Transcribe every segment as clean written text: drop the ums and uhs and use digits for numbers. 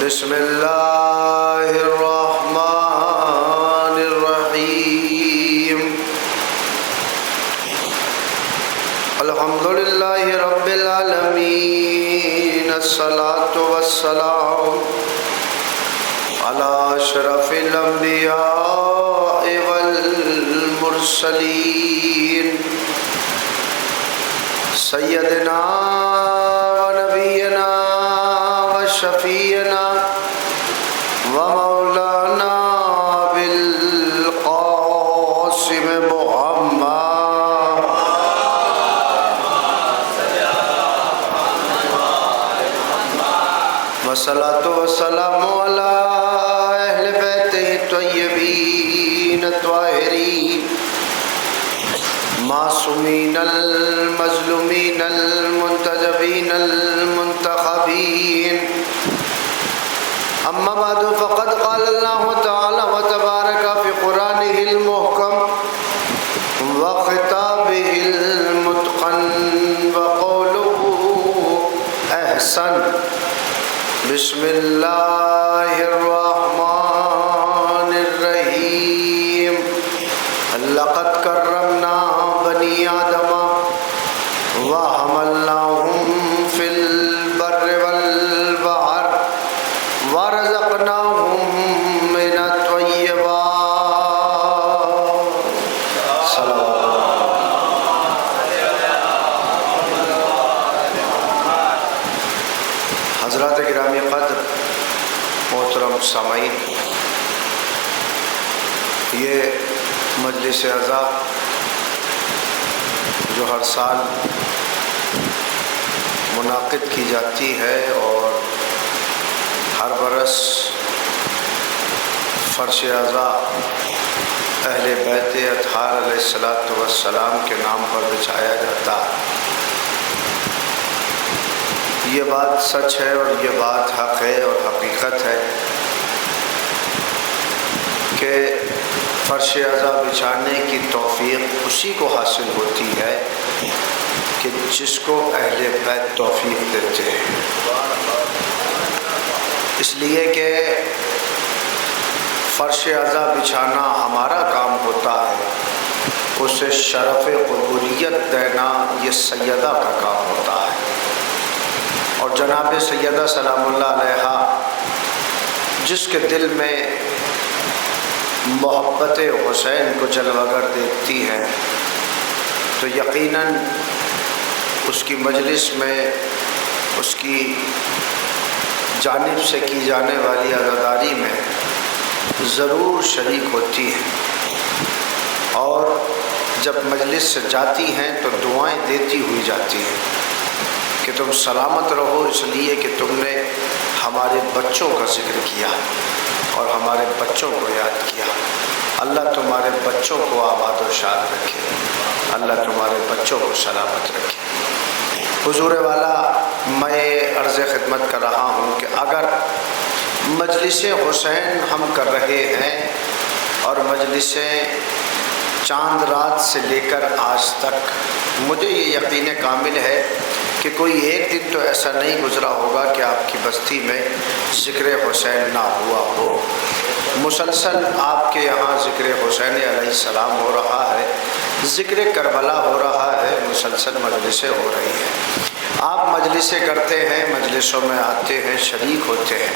بسم اللہ الرحمن الرحیم الحمدللہ رب العالمین الصلاة والسلام علی اشرف الانبیاء والمرسلین سیدنا و نبینا و شفیعنا و مولانا بالقاسم محمد والصلاة والسلام علی اہل بیتہ الطیبین الطاہرین معصومین المظلومین المنتجبین المنتخبین اما بعد فقد قال اللہ تعالی وتبارک فی قرآنہ المحکم وخطابہ المتقن وقولہ احسن بسم اللہ الرحمن الرحیم لقد کرمنا بنی آدم وحملناہم فی البر والبحر ورزقناہم من الطیبات حضرات گرامی قدر محترم سامعین، یہ مجلس اعزا جو ہر سال منعقد کی جاتی ہے اور ہر برس فرش اعزا اہل بیت اطہار علیہ السلام کے نام پر بچھایا جاتا ہے، یہ بات سچ ہے اور یہ بات حق ہے اور حقیقت ہے کہ فرش اعزا بچھانے کی توفیق اسی کو حاصل ہوتی ہے کہ جس کو اہل بیت توفیق دیتے ہیں، اس لیے کہ فرش اعزا بچھانا ہمارا کام ہوتا ہے، اسے شرف قبولیت دینا یہ سیدہ کا کام ہوتا ہے۔ اور جناب سیدہ سلام اللہ علیہا جس کے دل میں محبت حسین کو جلوہ گر دیکھتی ہیں تو یقیناً اس کی مجلس میں اس کی جانب سے کی جانے والی عزاداری میں ضرور شریک ہوتی ہیں، اور جب مجلس سے جاتی ہیں تو دعائیں دیتی ہوئی جاتی ہیں کہ تم سلامت رہو، اس لیے کہ تم نے ہمارے بچوں کا ذکر کیا اور ہمارے بچوں کو یاد کیا۔ اللہ تمہارے بچوں کو آباد و شاد رکھے، اللہ تمہارے بچوں کو سلامت رکھے۔ حضور والا، میں عرض خدمت کر رہا ہوں کہ اگر مجلس حسین ہم کر رہے ہیں اور مجلسیں چاند رات سے لے کر آج تک، مجھے یہ یقین کامل ہے کہ کوئی ایک دن تو ایسا نہیں گزرا ہوگا کہ آپ کی بستی میں ذکر حسین نہ ہوا ہو۔ مسلسل آپ کے یہاں ذکر حسین علیہ السلام ہو رہا ہے، ذکر کربلا ہو رہا ہے، مسلسل مجلسیں ہو رہی ہیں۔ آپ مجلسیں کرتے ہیں، مجلسوں میں آتے ہیں، شریک ہوتے ہیں،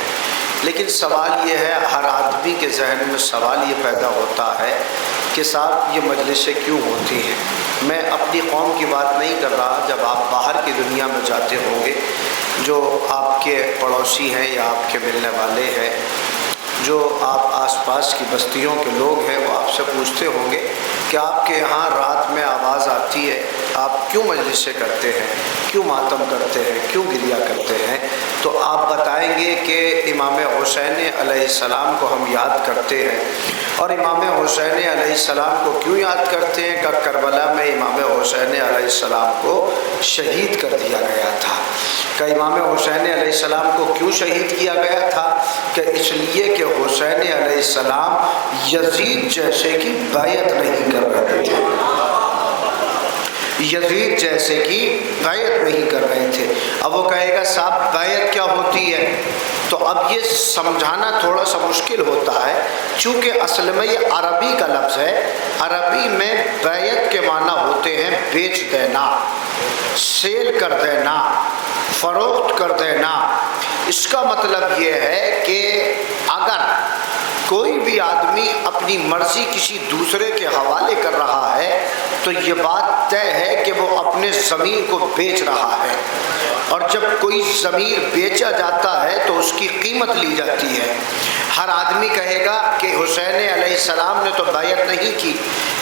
لیکن سوال یہ ہے، ہر آدمی کے ذہن میں سوال یہ پیدا ہوتا ہے کہ صاحب یہ مجلسیں کیوں ہوتی ہیں؟ میں اپنی قوم کی بات نہیں کر رہا، جب آپ باہر کی دنیا میں جاتے ہوں گے، جو آپ کے پڑوسی ہیں یا آپ کے ملنے والے ہیں، جو آپ آس پاس کی بستیوں کے لوگ ہیں، وہ آپ سے پوچھتے ہوں گے کہ آپ کے یہاں رات میں آواز آتی ہے، آپ کیوں مجلسیں کرتے ہیں، کیوں ماتم کرتے ہیں، کیوں گریہ کرتے ہیں؟ تو آپ بتائیں گے کہ امام حسین علیہ السلام کو ہم یاد کرتے ہیں۔ اور امام حسین علیہ السلام کو کیوں یاد کرتے ہیں؟ کہ کربلا میں امام حسین علیہ السلام کو شہید کر دیا گیا تھا۔ کہ امام حسین علیہ السلام کو کیوں شہید کیا گیا تھا؟ کہ اس لیے کہ حسین علیہ السلام یزید جیسے کی بیعت نہیں کر رہے تھے، یزید جیسے کی بیعت نہیں کر رہے تھے۔ اب وہ کہے گا صاحب بیعت کیا ہوتی ہے؟ تو تو اب یہ سمجھانا تھوڑا سا مشکل ہوتا ہے، چونکہ اصل میں یہ عربی کا لفظ ہے۔ عربی میں بیعت کے معنی ہوتے ہیں بیچ دینا، سیل کر دینا، فروخت کر دینا۔ اس کا مطلب یہ ہے کہ اگر کوئی بھی آدمی اپنی مرضی کسی دوسرے کے حوالے کر رہا ہے تو یہ بات طے ہے کہ وہ اپنے ضمیر کو بیچ رہا ہے، اور جب کوئی ضمیر بیچا جاتا ہے تو اس کی قیمت لی جاتی ہے۔ ہر آدمی کہے گا کہ حسین علیہ السلام نے تو بیعت نہیں کی،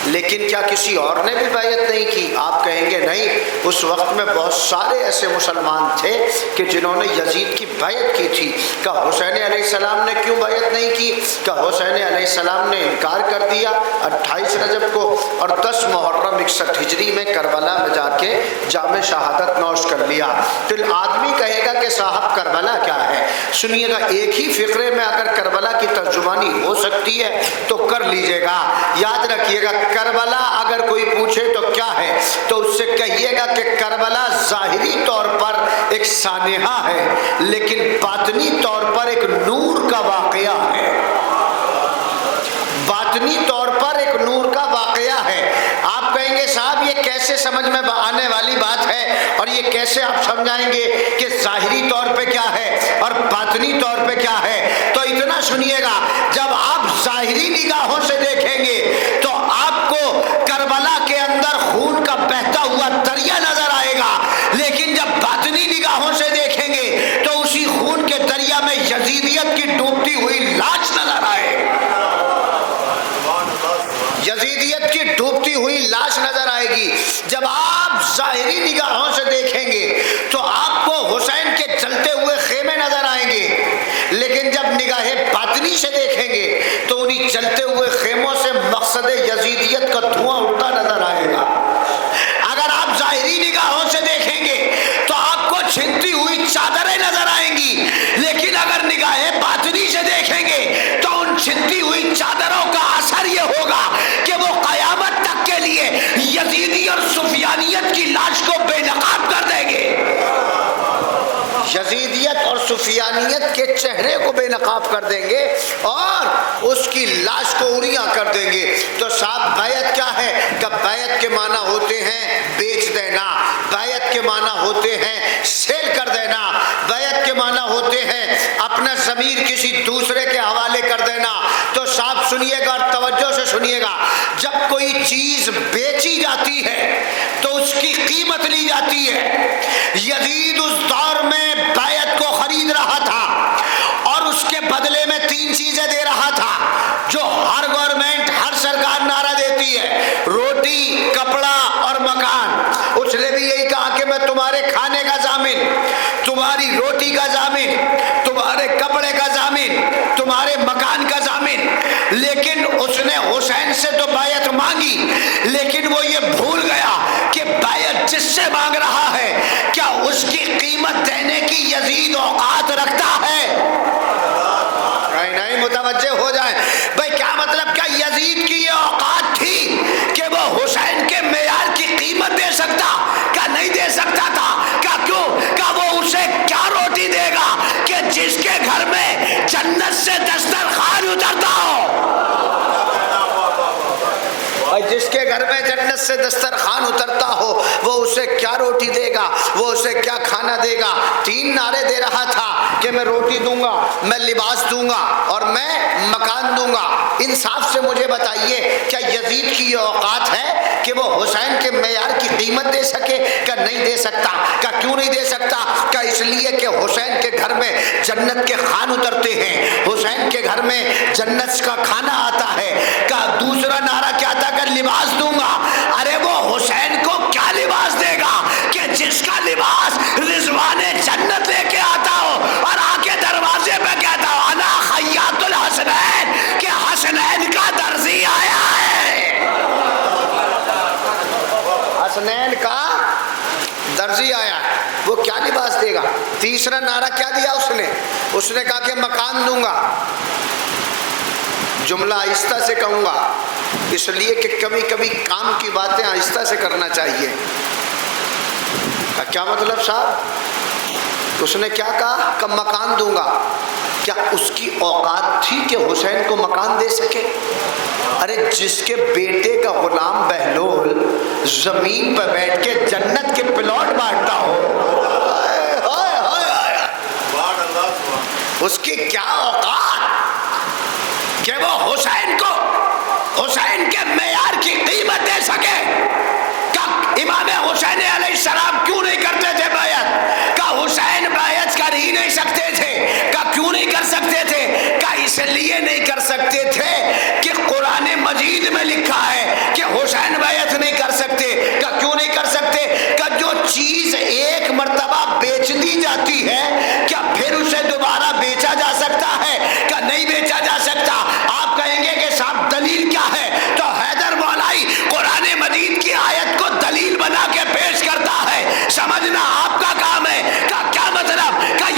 لیکن کیا کسی اور نے بھی بیعت نہیں کی؟ آپ کہیں گے نہیں، اس وقت میں بہت سارے ایسے مسلمان تھے کہ جنہوں نے یزید کی بیعت کی تھی۔ کہا حسین علیہ السلام نے کیوں بیعت نہیں کی؟ کہا حسین علیہ السلام نے انکار کر دیا 28 رجب کو، اور 10 محرم 61 ہجری میں کربلا میں جا کے جام شہادت نوش کر لیا۔ تو آدمی کہے گا کہ صاحب کربلا کیا ہے؟ سنیے گا، ایک ہی فقرے میں اگر کربلا کی ترجمانی ہو سکتی ہے تو کر لیجئے گا۔ یاد رکھیے گا، کربلا اگر کوئی پوچھے تو کیا ہے تو اس سے کہیے گا کہ کربلا ظاہری طور پر ایک سانحہ ہے، لیکن باطنی طور پر ایک نور کا واقعہ ہے۔ باطنی طور پر ایک نور کا واقعہ ہے۔ آپ کہیں گے صاحب یہ کیسے سمجھ میں آنے والی بات ہے، اور یہ کیسے آپ سمجھائیں گے کہ ظاہری طور پہ کیا ہے اور باطنی طور پہ کیا ہے؟ تو اتنا سنیے گا، جب آپ ظاہری نگاہوں سے دیکھیں گے تو آپ کو کربلا کے اندر خون کا بہتا ہوا دریا نظر آئے گا، لیکن جب باطنی نگاہوں سے دیکھیں گے تو اسی خون کے دریا میں یزیدیت کی ڈوبتی ہوئی لاش نظر آئے گی۔ یزیدیت کی ڈوبتی ہوئی لاش نظر آئے گی۔ جب آپ ظاہری نگاہوں سے دیکھیں گے تو آپ کو حسین کے جلتے ہوئے خیمے نظر آئیں گے، لیکن جب نگاہ باطنی سے دیکھیں گے تو انہی جلتے ہوئے خیموں سے مقصد یزیدیت کا دھواں اٹھتا نظر آئے گا۔ اگر آپ ظاہری نگاہوں سے دیکھیں گے تو آپ کو چھنتی ہوئی چادریں نظر آئیں گی، لیکن اگر نگاہ باطنی سے دیکھیں گے تو ان چھنتی ہوئی چادروں کا اثر یہ ہوگا کہ وہ قیامت تک کے لیے یزیدی اور سفیانیت کی لاش کو بے نقاب کر دیں گے۔ یزیدیت اور سفیانیت کے چہرے کو بے نقاب کر دیں گے اور اس کی لاش کو اڑیاں کر دیں گے۔ تو صاحب بیعت کیا ہے؟ کہ بیعت کے معنی ہوتے ہیں بیچ دینا، بیعت کے معنی ہوتے ہیں سیل کر دینا، بیعت کے معنی ہوتے ہیں اپنا ضمیر کسی دوسرے کے حوالے کر دینا۔ تو صاحب سنیے گا اور توجہ سے سنیے گا، جب کوئی چیز بیچی جاتی ہے تو اس کی قیمت لی جاتی ہے۔ یزید اس دور میں بیعت کو خرید رہا تھا اور اس کے بدلے میں 3 چیزیں دے رہا تھا جو ہر گورنمنٹ، ہر سرکار نعرہ دیتی ہے: روٹی، کپڑا اور مکان۔ اس نے بھی یہی کہا کہ میں تمہارے کھانے کا ضامن، تمہاری روٹی کا ضامن، تمہارے کپڑے کا ضامن، تمہارے مکان کا ضامن۔ لیکن اس نے حسین سے تو بیعت مانگی، لیکن وہ یہ بھول گیا کہ بیعت جس سے مانگ رہا ہے کیا اس کی قیمت دینے کی یزید اوقات رکھتا ہے؟ نہیں، متوجہ ہو جائیں بھائی، کیا مطلب؟ کیا یزید کی یہ اوقات تھی کہ وہ حسین کے معیار کی قیمت دے سکتا؟ کیا نہیں دے سکتا تھا؟ کیا کیوں؟ کیا وہ اسے کیا روٹی دے گا کہ جس کے گھر میں جنت سے دسترخوان اترتا ہو؟ جس کے گھر میں جنت سے دسترخوان اترتا ہو وہ اسے کیا روٹی دے گا، وہ اسے کیا کھانا دے گا؟ 3 نعرے دے رہا تھا کہ میں روٹی دوں گا، میں لباس دوں گا اور میں مکان دوں گا۔ انصاف سے مجھے بتائیے، کیا یزید کی یہ اوقات ہے کہ وہ حسین کے معیار کی قیمت دے سکے؟ کیا نہیں دے سکتا؟ کیا کیوں نہیں دے سکتا؟ کیا اس لیے کہ حسین کے گھر میں جنت کے خوان اترتے ہیں، حسین کے گھر میں جنت کا کھانا آتا ہے؟ کیا دوسرا نعرہ کیا تھا کہ لباس دوں گا؟ ارے وہ حسین کو کیا لباس دے گا کہ جس کا لباس رضوان جنت لے کے آتا ہو اور آ کے دروازے پہ کہتا ہو انا خیاط الحسنین، کہ حسنین کا درزی آیا ہے، حسنین کا درزی آیا ہے، وہ کیا لباس دے گا؟ تیسرا نعرہ کیا دیا اس نے کہا کہ مکان دوں گا۔ جملہ آہستہ سے کہوں گا اس لیے کہ کبھی کبھی کام کی باتیں آہستہ سے کرنا چاہیے۔ کیا مطلب صاحب؟ اس نے کیا کہا کہ مکان دوں گا۔ کیا اس کی اوقات تھی کہ حسین کو مکان دے سکے؟ ارے جس کے بیٹے کا غلام بہلول زمین پر بیٹھ کے جنت کے پلاٹ بانٹتا ہو، اس کی کیا اوقات کہ وہ حسین کو حسین کے معیار کی قیمت دے سکے؟ کہ امام حسین علیہ السلام کیوں نہیں کرتے تھے بیعت؟ کہ حسین بیعت کر ہی نہیں سکتے تھے؟ کہ کیوں نہیں کر سکتے تھے؟ کہ اس لیے نہیں کر سکتے تھے کہ قرآن مجید میں لکھا ہے کہ حسین بیعت نہیں کر سکتے۔ کہ کیوں نہیں کر سکتے؟ کہ جو چیز ایک مرتبہ بیچ دی جاتی ہے کیا پھر اسے دوبارہ بیچا جا سکتا ہے؟ کہ نہیں بیچا جا سکتا۔ آپ کہیں گے کہ صاحب دلیل کیا ہے؟ تو حیدر مولائی قرآن مجید کی آیت کو دلیل بنا کے پیش کرتا ہے، سمجھنا آپ کا کام ہے۔ کیا مطلب؟ کہ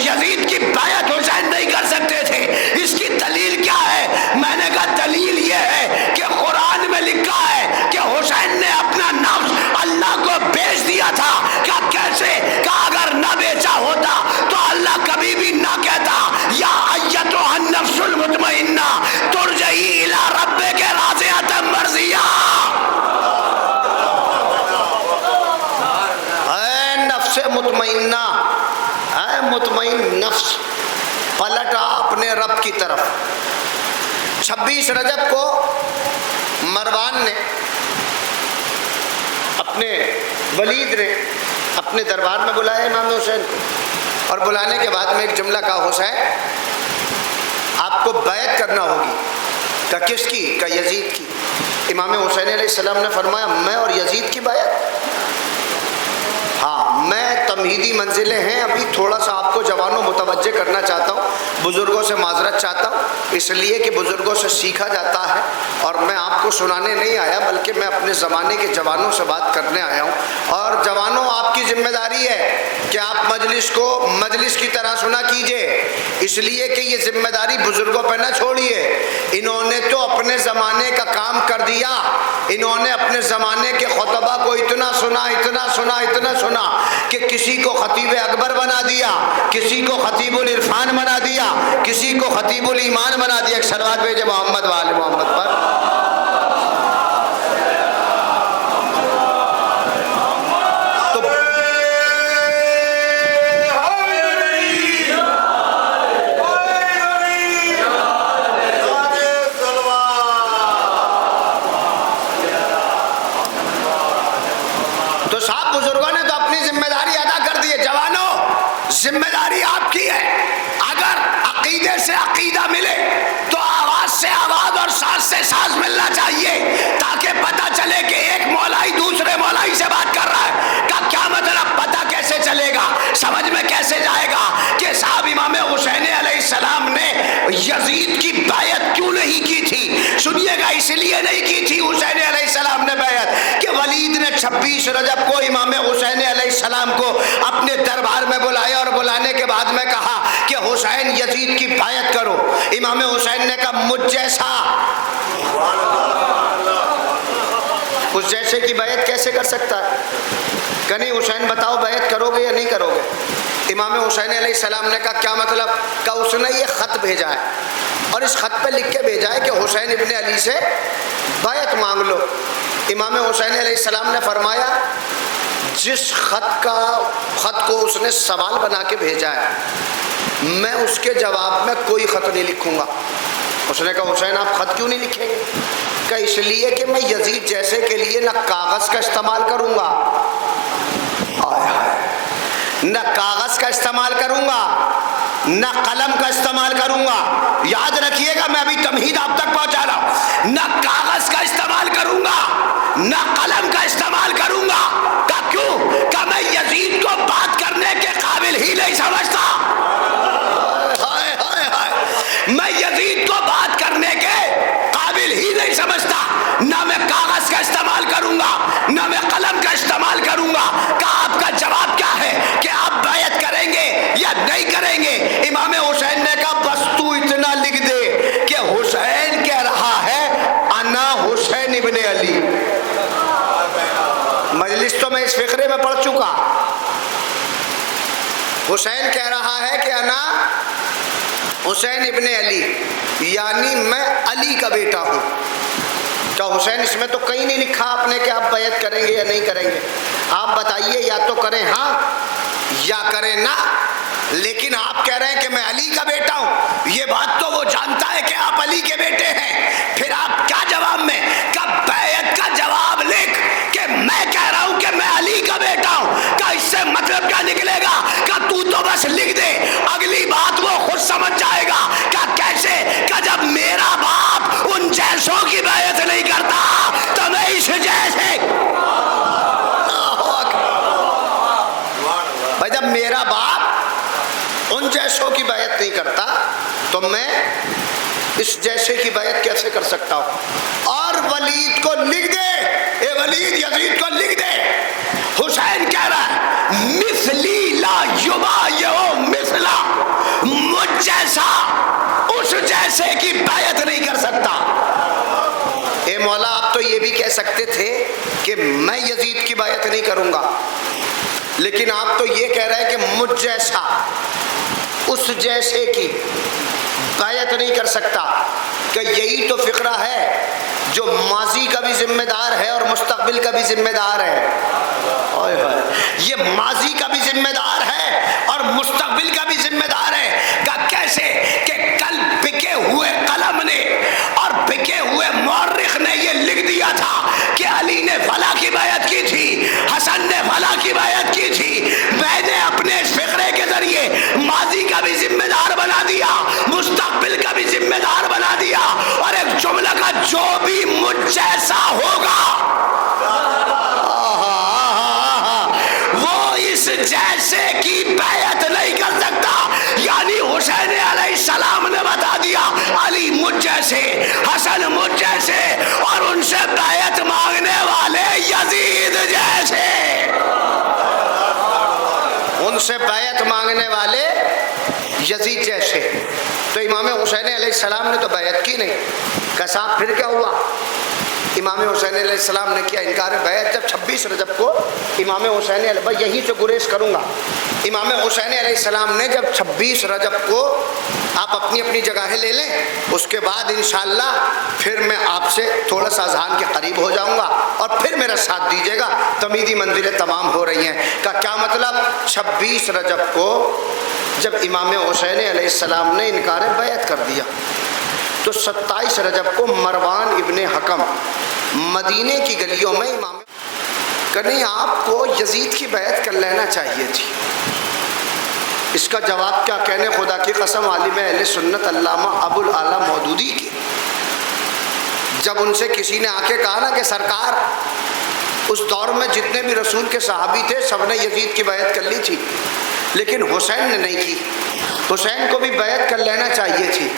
یزید کی بیعت حسین نہیں کر سکتے تھے، اس کی دلیل کیا ہے؟ میں نے کہا دلیل یہ ہے کہ قرآن میں لکھا ہے کہ حسین نے اپنا نفس اللہ کو بیچ دیا تھا۔ کہ کیسے؟ کہ اگر نہ بیچا ہوتا تو اللہ کبھی بھی نہ کہتا یا ایتھا النفس المطمئنہ ترجعی الی ربک راضیۃ مرضیہ۔ اے نفس مطمئنہ، اے مطمئن نفس، پلٹا اپنے رب کی طرف۔ 26 رجب کو مروان نے اپنے ولید نے اپنے دربار میں بلایا امام حسین کو، اور بلانے کے بعد میں ایک جملہ کہا، حسین آپ کو بیعت کرنا ہوگی۔ کہ کس کی؟ کہ یزید کی۔ امام حسین علیہ السلام نے فرمایا میں اور یزید کی بیعت؟ ہاں، میں تمہیدی منزلیں ہیں، ابھی تھوڑا سا آپ کو جوانوں متوجہ کرنا چاہتا ہوں، بزرگوں سے معذرت چاہتا ہوں، اس لیے کہ بزرگوں سے سیکھا جاتا ہے، اور میں آپ کو سنانے نہیں آیا بلکہ میں اپنے زمانے کے جوانوں سے بات کرنے آیا ہوں۔ اور جوانوں، آپ کی ذمہ داری ہے کہ آپ مجلس کو مجلس کی طرح سنا کیجئے، اس لیے کہ یہ ذمہ داری بزرگوں پہ نہ چھوڑیے۔ انہوں نے تو اپنے زمانے کا کام کر دیا، انہوں نے اپنے زمانے کے خطبہ کو اتنا سنا کہ کسی کو خطیب اکبر بنا دیا، کسی کو خطیب العرفان بنا دیا، کسی کو خطیب الایمان بنا دیا۔ ایک صلوات بھیجے محمد و آل محمد پر۔ تو صاحب بزرگوں نے تو اپنی ذمہ داری ادا کر دی ہے۔ جوانوں، ذمہ داری آپ کی ہے۔ اگر عقیدے سے عقیدہ ملے تو آواز سے آواز اور ساز سے ساز ملنا چاہیے، تاکہ پتہ چلے کہ ایک مولائی دوسرے مولائی سے بات کر رہا ہے۔ کا کیا مطلب؟ پتہ کیسے چلے گا؟ سمجھ میں کیسے جائے گا کہ صاحب امام حسین علیہ السلام نے یزید کی بیعت کیوں نہیں کی تھی؟ سنیے گا، اس لیے نہیں کی تھی حسین علیہ السلام نے بیعت کہ ولید نے 26 رجب کو امام حسین علیہ السلام کو اپنے دربار میں بلایا، اور بلانے کے بعد میں کہا کہ حسین یزید کی بیعت کرو۔ امام حسین نے کہا مجھ جیسا اس جیسے کی بیعت کیسے کر سکتا ہے؟ کہ نہیں حسین بتاؤ بیعت کرو گے یا نہیں کرو گے؟ امام حسین علیہ السلام نے کہا کیا مطلب؟ کہ اس نے یہ خط بھیجا ہے، اور اس خط پہ لکھ کے بھیجا ہے کہ حسین ابن علی سے بیعت مانگ لو۔ امام حسین علیہ السلام نے فرمایا جس خط کو اس نے سوال بنا کے بھیجا ہے، میں اس کے جواب میں کوئی خط نہیں لکھوں گا۔ اس نے کہا حسین آپ خط کیوں نہیں لکھیں گے؟ کہ اس لیے کہ میں یزید جیسے کے لیے نہ کاغذ کا استعمال کروں گا، نہ کاغذ کا استعمال کروں گا، نہ قلم کا استعمال کروں گا۔ یاد رکھیے گا، میں ابھی تمہید آپ تک پہنچا رہا ہوں۔ نہ کاغذ کا استعمال کروں گا، نہ قلم کا استعمال کروں گا۔ کہ کیوں؟ کہ میں یزید کو بات کرنے کے قابل ہی نہیں سمجھتا۔ میں یزید کو بات کرنے کے قابل ہی نہیں سمجھتا۔ نہ میں کاغذ کا استعمال کروں گا، نہ میں قلم کا استعمال کروں گا۔ کہ آپ کا جواب کیا ہے کہ آپ بیعت کریں گے یا نہیں کریں گے؟ امام حسین نے کہا بس تو اتنا لکھ دے کہ حسین کہہ رہا ہے انا حسین ابن علی۔ مجلس تو میں اس فقرے میں پڑھ چکا۔ حسین کہہ رہا ہے کہ انا حسین ابن علی یعنی میں علی کا بیٹا ہوں. تو حسین اس میں تو کہیں نہیں لکھا آپ نے کہ آپ بیعت کریں گے یا نہیں کریں گے. آپ بتائیے یا تو کریں ہاں یا کریں نہ. لیکن آپ کہہ رہے ہیں کہ میں علی کا بیٹا ہوں. یہ بات تو وہ جانتا ہے کہ آپ علی کے بیٹے ہیں. پھر آپ کیا جواب میں کہ بیعت کا جواب لکھ کہ میں کہہ رہا ہوں کہ میں علی کا بیٹا ہوں. کہ اس سے مطلب کیا نکلے گا کہ تو بس لکھ دے, اگلی بات وہ خود سمجھ جائے گا. کہ کیسے کہ جب میرا باپ ان جیسوں کی بیعت نہیں کرتا تو میں اس جیسے. بھائی جب میرا باپ ان جیسوں کی بیعت نہیں کرتا تو میں اس جیسے کی بیعت کیسے کر سکتا ہوں. اور ولید کو لکھ دے, اے ولید یزید کو لکھ دے. حسین کہہ رہا ہے مثلی لا یبایع مثلا, مجھ جیسا اس جیسے کی بیعت نہیں کر سکتا. اے مولا آپ تو یہ بھی کہہ سکتے تھے کہ میں یزید کی بیعت نہیں کروں گا, لیکن آپ تو یہ کہہ رہے ہیں کہ مجھ جیسا اس جیسے کی بیعت نہیں کر سکتا. کہ یہی تو فقرہ ہے جو ماضی کا بھی ذمہ دار ہے اور مستقبل کا بھی ذمہ دار ہے. یہ ماضی کا بھی ذمہ دار ہے اور مستقبل کا بھی ذمہ دار ہے. کہ کیسے کہ کل بکے ہوئے قلم نے اور بکے ہوئے مورخ نے یہ لکھ دیا تھا کہ علی نے فلاں کی بیعت کی تھی, حسن نے فلاں کی بیعت کی تھی. میں نے اپنے اس فقرے کے ذریعے ماضی کا بھی ذمہ دار بنا دیا, مستقبل کا بھی ذمہ دار بنا دیا, اور ایک جملہ کا جو بھی مجھ جیسا ہوگا وہ اس جیسے کی بیعت نہیں کر سکتا. یعنی حسین علیہ السلام نے بتا دیا علی مجھ جیسے, حسن مجھ جیسے, اور ان سے بیعت مانگنے والے یزید جیسے. ان سے بیعت مانگنے والے یزید جیسے. تو امام حسین علیہ السلام نے تو بیعت کی نہیں. کہ صاحب پھر کیا ہوا؟ امام حسین علیہ السلام نے کیا انکار بیعت. جب 26 رجب کو امام حسین علیہ, بھائی یہیں سے گریز کروں گا, امام حسین علیہ السلام نے جب 26 رجب کو, آپ اپنی اپنی جگہیں لے لیں, اس کے بعد انشاءاللہ پھر میں آپ سے تھوڑا سا اذہان کے قریب ہو جاؤں گا اور پھر میرا ساتھ دیجیے گا. تمیدی منزلیں تمام ہو رہی ہیں. کا کیا مطلب؟ 26 رجب کو جب امام حسین علیہ السلام نے انکار بیعت کر دیا تو 27 رجب کو مروان ابن حکم مدینے کی گلیوں میں امام نہیں آپ کو یزید کی بیعت کر لینا چاہیے تھی. اس کا جواب کیا کہنے, خدا کی قسم عالم اہل سنت علامہ ابو الاعلیٰ مودودی کی. جب ان سے کسی نے آ کے کہا نا کہ سرکار اس دور میں جتنے بھی رسول کے صحابی تھے سب نے یزید کی بیعت کر لی تھی لیکن حسین نے نہیں کی, حسین کو بھی بیعت کر لینا چاہیے تھی.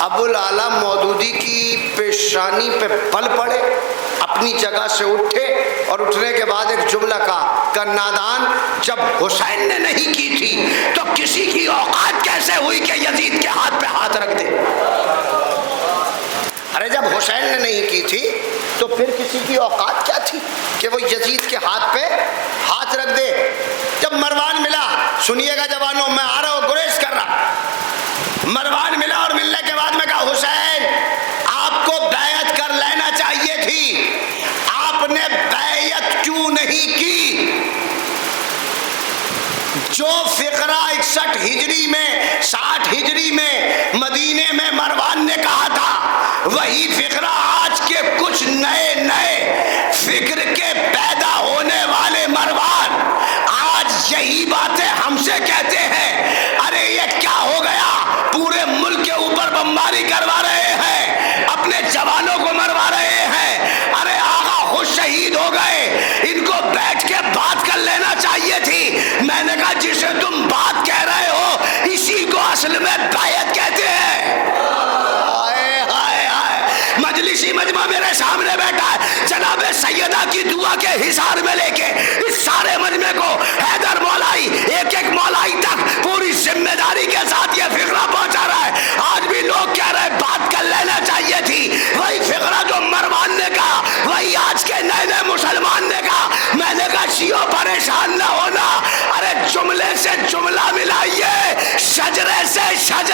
ابو الاعلیٰ مودودی کی پیشانی پہ بل پڑے, اپنی جگہ سے اٹھے اور اٹھنے کے بعد ایک جملہ کہا کہ نادان, جب حسین نے نہیں کی تھی تو کسی کی اوقات کیسے ہوئی کہ یزید کے ہاتھ پہ ہاتھ رکھ دے. ارے جب حسین نے نہیں کی تھی تو پھر کسی کی اوقات کیا تھی کہ وہ یزید کے ہاتھ پہ ہاتھ رکھ دے. جب مروان ملا, سنیے گا جوانوں, میں آ رہا ہوں, گریز کر رہا, مروان ملا اور ملنے کے بعد میں کہا حسین آپ کو بیعت کر لینا چاہیے تھی, آپ نے بیعت کیوں نہیں کی؟ جو فقرہ 61 ہجری میں 60 ہجری میں مدینے میں مروان نے کہا تھا وہی فقرہ آج کے کچھ نئے نئے فکر کے پیدا ہونے والے مروان آج یہی باتیں ہم سے کہتے ہیں. ارے یہ کیا ہو گیا, پورے ملک کے اوپر بمباری کروا رہے ہیں, اپنے جوانوں کو مروا رہے ہیں. ارے آقا خود شہید ہو گئے, ان کو بیٹھ کے بات کر لینا چاہیے تھی. میں نے کہا جسے تم بات کہہ رہے ہو اسی کو اصل میں بیعت کہتے ہیں. مجلسی مجمع میرے سامنے بیٹھا ہے, جناب سیدہ کی دعا کے حصار میں لے کے اس سارے مجمع کو حیدر مولائی ایک ایک مولائی تک پوری ذمہ داری کے ساتھ یہ فقرہ پہنچا رہا ہے. آج بھی لوگ کہہ رہے بات کر لینا چاہیے تھی, وہی فقرہ جو مروان نے کہا وہی آج کے نئے نئے مسلمان نے کہا. میں نے کہا شیعوں پریشان نہ ہونا, ارے جملے سے جملہ ملائیے, شجرے سے شجرہ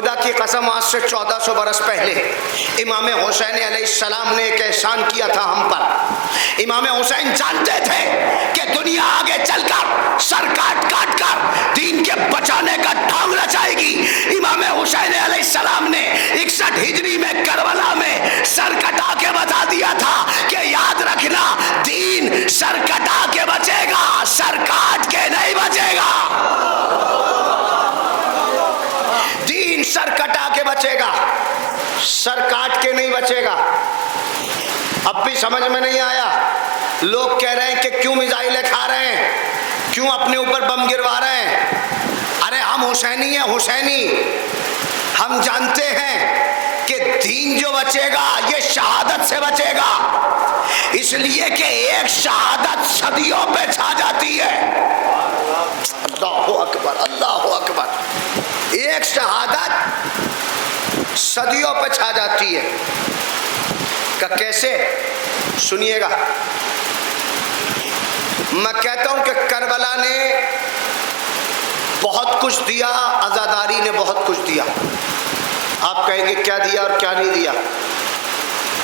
خدا کی قسم آج سے 1400 برس پہلے امام حسین علیہ السلام نے ایک احسان کیا تھا ہم پر۔ امام حسین جانتے تھے کہ دنیا آگے چل کر سر کاٹ کاٹ کر دین کے بچانے کا ڈھونگ رچائے گی۔ امام حسین علیہ السلام نے 61 ہجری میں کربلا میں سر کٹا کے بتا دیا تھا کہ یاد رکھنا دین سر کٹا کے بچے گا، سر کاٹ کے نہیں بچے گا۔ دین سر کٹا کے بچے گا، سر کاٹ کے نہیں بچے گا۔ اب بھی سمجھ میں نہیں آیا؟ لوگ کہہ رہے ہیں کہ کیوں میزائلیں کھا رہے ہیں، کیوں اپنے اوپر بم گروا رہے ہیں؟ ارے ہم حسینی ہیں، حسینی۔ ہم جانتے ہیں کہ دین جو بچے گا یہ شہادت سے بچے گا، اس لیے کہ ایک شہادت صدیوں پہ چھا جاتی ہے۔ اللہ اکبر، اللہ اکبر۔ ایک شہادت صدیوں پہ چھا جاتی ہے۔ کہ کیسے؟ سنیے گا۔ میں کہتا ہوں کہ کربلا نے بہت کچھ دیا، عزاداری نے بہت کچھ دیا۔ آپ کہیں گے کیا دیا اور کیا نہیں دیا؟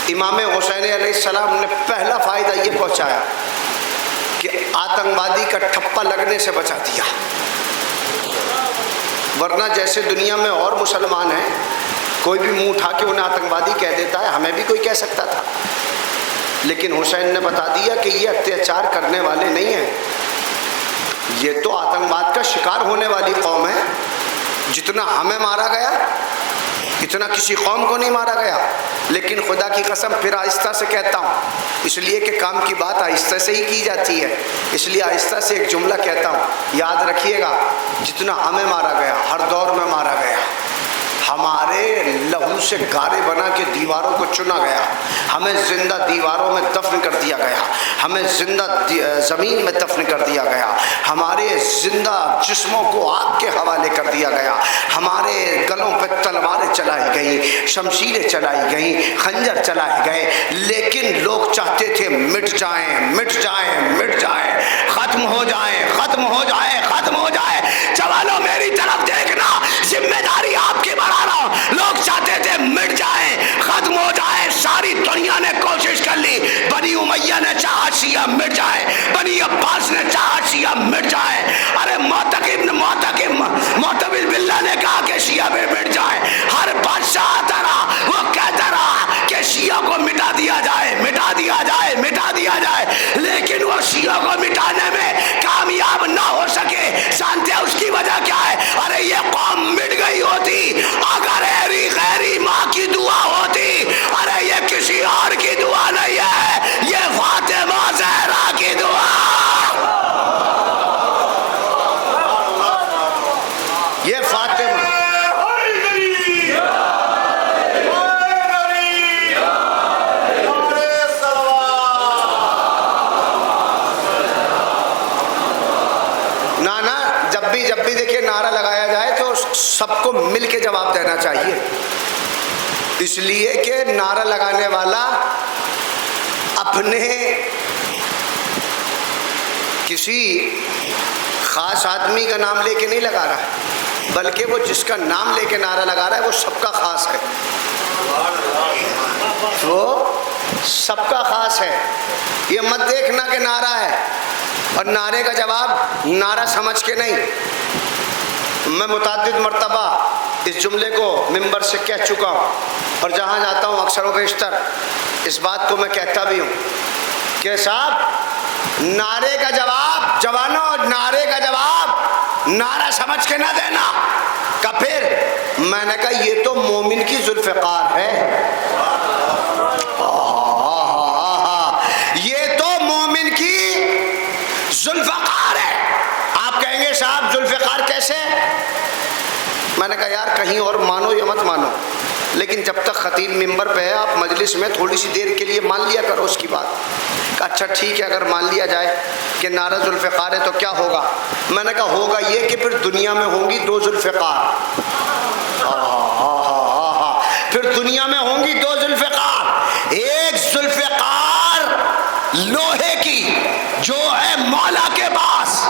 امام حسین علیہ السلام نے پہلا فائدہ یہ پہنچایا کہ آتنکوادی کا ٹھپا لگنے سے بچا دیا۔ ورنہ جیسے دنیا میں اور مسلمان ہیں، کوئی بھی منہ اٹھا کے انہیں آتنکوادی کہہ دیتا ہے، ہمیں بھی کوئی کہہ سکتا تھا، لیکن حسین نے بتا دیا کہ یہ اتیاچار کرنے والے نہیں ہیں، یہ تو آتنکواد کا شکار ہونے والی قوم ہے۔ جتنا ہمیں مارا گیا اتنا کسی قوم کو نہیں مارا گیا۔ لیکن خدا کی قسم پھر آہستہ سے کہتا ہوں، اس لیے کہ کام کی بات آہستہ سے ہی کی جاتی ہے، اس لیے آہستہ سے ایک جملہ کہتا ہوں، یاد رکھیے گا، جتنا ہمیں مارا گیا، ہر دور میں مارا گیا، ہمارے لہو سے گارے بنا کے دیواروں کو چنا گیا، ہمیں زندہ دیواروں میں دفن کر دیا گیا، ہمیں زندہ زمین میں دفن کر دیا گیا، ہمارے زندہ جسموں کو آگ کے حوالے کر دیا گیا، ہمارے گلوں پہ تلواریں چلائی گئیں، شمشیریں چلائی گئیں، خنجر چلائے گئے، لیکن لوگ چاہتے تھے مٹ جائیں، مٹ جائیں، مٹ جائیں، ختم ہو جائیں، ختم ہو جائیں، ختم ہو جائیں۔ جوانوں میری طرف دیکھنا، ذمہ داری آپ کی بڑھا رہا ہوں۔ لوگ چاہتے تھے مٹ جائیں، ختم ہو جائے، ساری دنیا نے کوشش کر لی، بنی امیہ نے چاہا شیعہ مٹ جائے، بنی عباس نے چاہا شیعہ مٹ جائے، ارے معتقد باللہ نے کہا کہ شیعہ بھی مٹ جائے، ہر بادشاہ آتا رہا، وہ کہتا رہا کہ شیعہ کو مٹا دیا جائے، مٹا دیا جائے، مٹا دیا جائے، لیکن وہ شیعہ کو مٹانے میں کامیاب نہ ہو سکے۔ جانتے ہیں اس کی وجہ کیا ہے؟ ارے یہ قوم مٹ گئی ہوتی اگر غیری ماں کی دعا ہوتی، ارے یہ کسی اور کی دعا نہیں ہے، یہ فاطمہ زہرا کی دعا۔ یہ فاطمہ جب بھی دیکھیے نعرہ لگایا جائے تو سب کو مل کے جواب دینا چاہیے، اس لیے کہ نعرہ لگانے والا اپنے کسی خاص آدمی کا نام لے کے نہیں لگا رہا، بلکہ وہ جس کا نام لے کے نعرہ لگا رہا ہے وہ سب کا خاص ہے، وہ سب کا خاص ہے۔ یہ مت دیکھنا کہ نعرہ ہے اور نعرے کا جواب نعرہ سمجھ کے نہیں۔ میں متعدد مرتبہ اس جملے کو ممبر سے کہہ چکا ہوں، اور جہاں جاتا ہوں اکثر و بیشتر اس بات کو میں کہتا بھی ہوں کہ صاحب نعرے کا جواب، جوانوں نعرے کا جواب نعرہ سمجھ کے نہ دینا۔ کہ پھر میں نے کہا یہ تو مومن کی ذوالفقار ہے، یہ تو مومن کی ذوالفقار ہے۔ آپ کہیں گے صاحب ذوالفقار کیسے؟ میں نے کہا یار کہیں اور مانو یا مت مانو، لیکن جب تک خطیب ممبر پہ ہے آپ مجلس میں تھوڑی سی دیر کے لیے مان لیا کرو اس کی بات۔ اچھا ٹھیک ہے، اگر مان لیا جائے کہ نعرہ ذوالفقار ہے تو کیا ہوگا؟ میں نے کہا ہوگا یہ کہ پھر دنیا میں ہوں گی دو ذوالفقار، پھر دنیا میں ہوں گی دو ذوالفقار، ایک ذوالفقار لوہے کی جو ہے مولا کے پاس،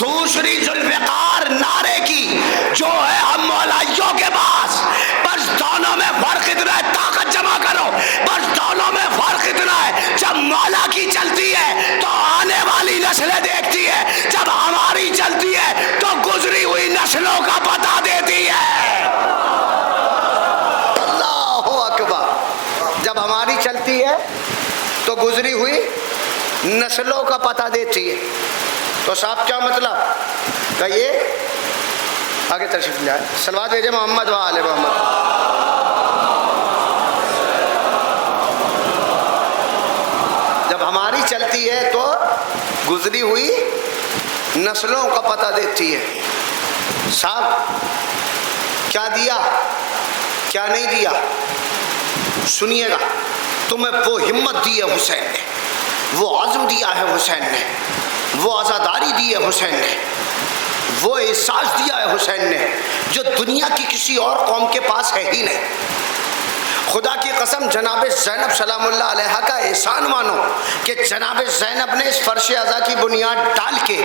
دوسری ذوالفقار نعرے کی جو ہے ہم مولائیوں کے پاس۔ دونوں میں فرق اتنا ہے، طاقت جمع کرو، بس دونوں میں فرق اتنا ہے، جب مولا کی چلتی ہے تو آنے والی نسلیں دیکھتی ہے، جب ہماری چلتی ہے تو گزری ہوئی نسلوں کا پتہ دیتی ہے۔ اللہ اکبر، جب ہماری چلتی ہے تو گزری ہوئی نسلوں کا پتہ دیتی ہے۔ تو صاحب کیا مطلب؟ کہیے، آگے تشریف لائے، صلوات بھیجے محمد و آل محمد۔ جب ہماری چلتی ہے تو گزری ہوئی نسلوں کا پتہ دیتی ہے۔ صاحب کیا دیا کیا نہیں دیا سنیے گا۔ تمہیں وہ ہمت دی ہے حسین نے، وہ عزم دیا ہے حسین نے، وہ عزاداری دی ہے حسین نے، وہ احساس دیا ہے حسین نے جو دنیا کی کسی اور قوم کے پاس ہے ہی نہیں۔ خدا کی قسم جناب زینب سلام اللہ علیہ کا احسان مانو کہ جناب زینب نے اس فرش عزا کی بنیاد ڈال کے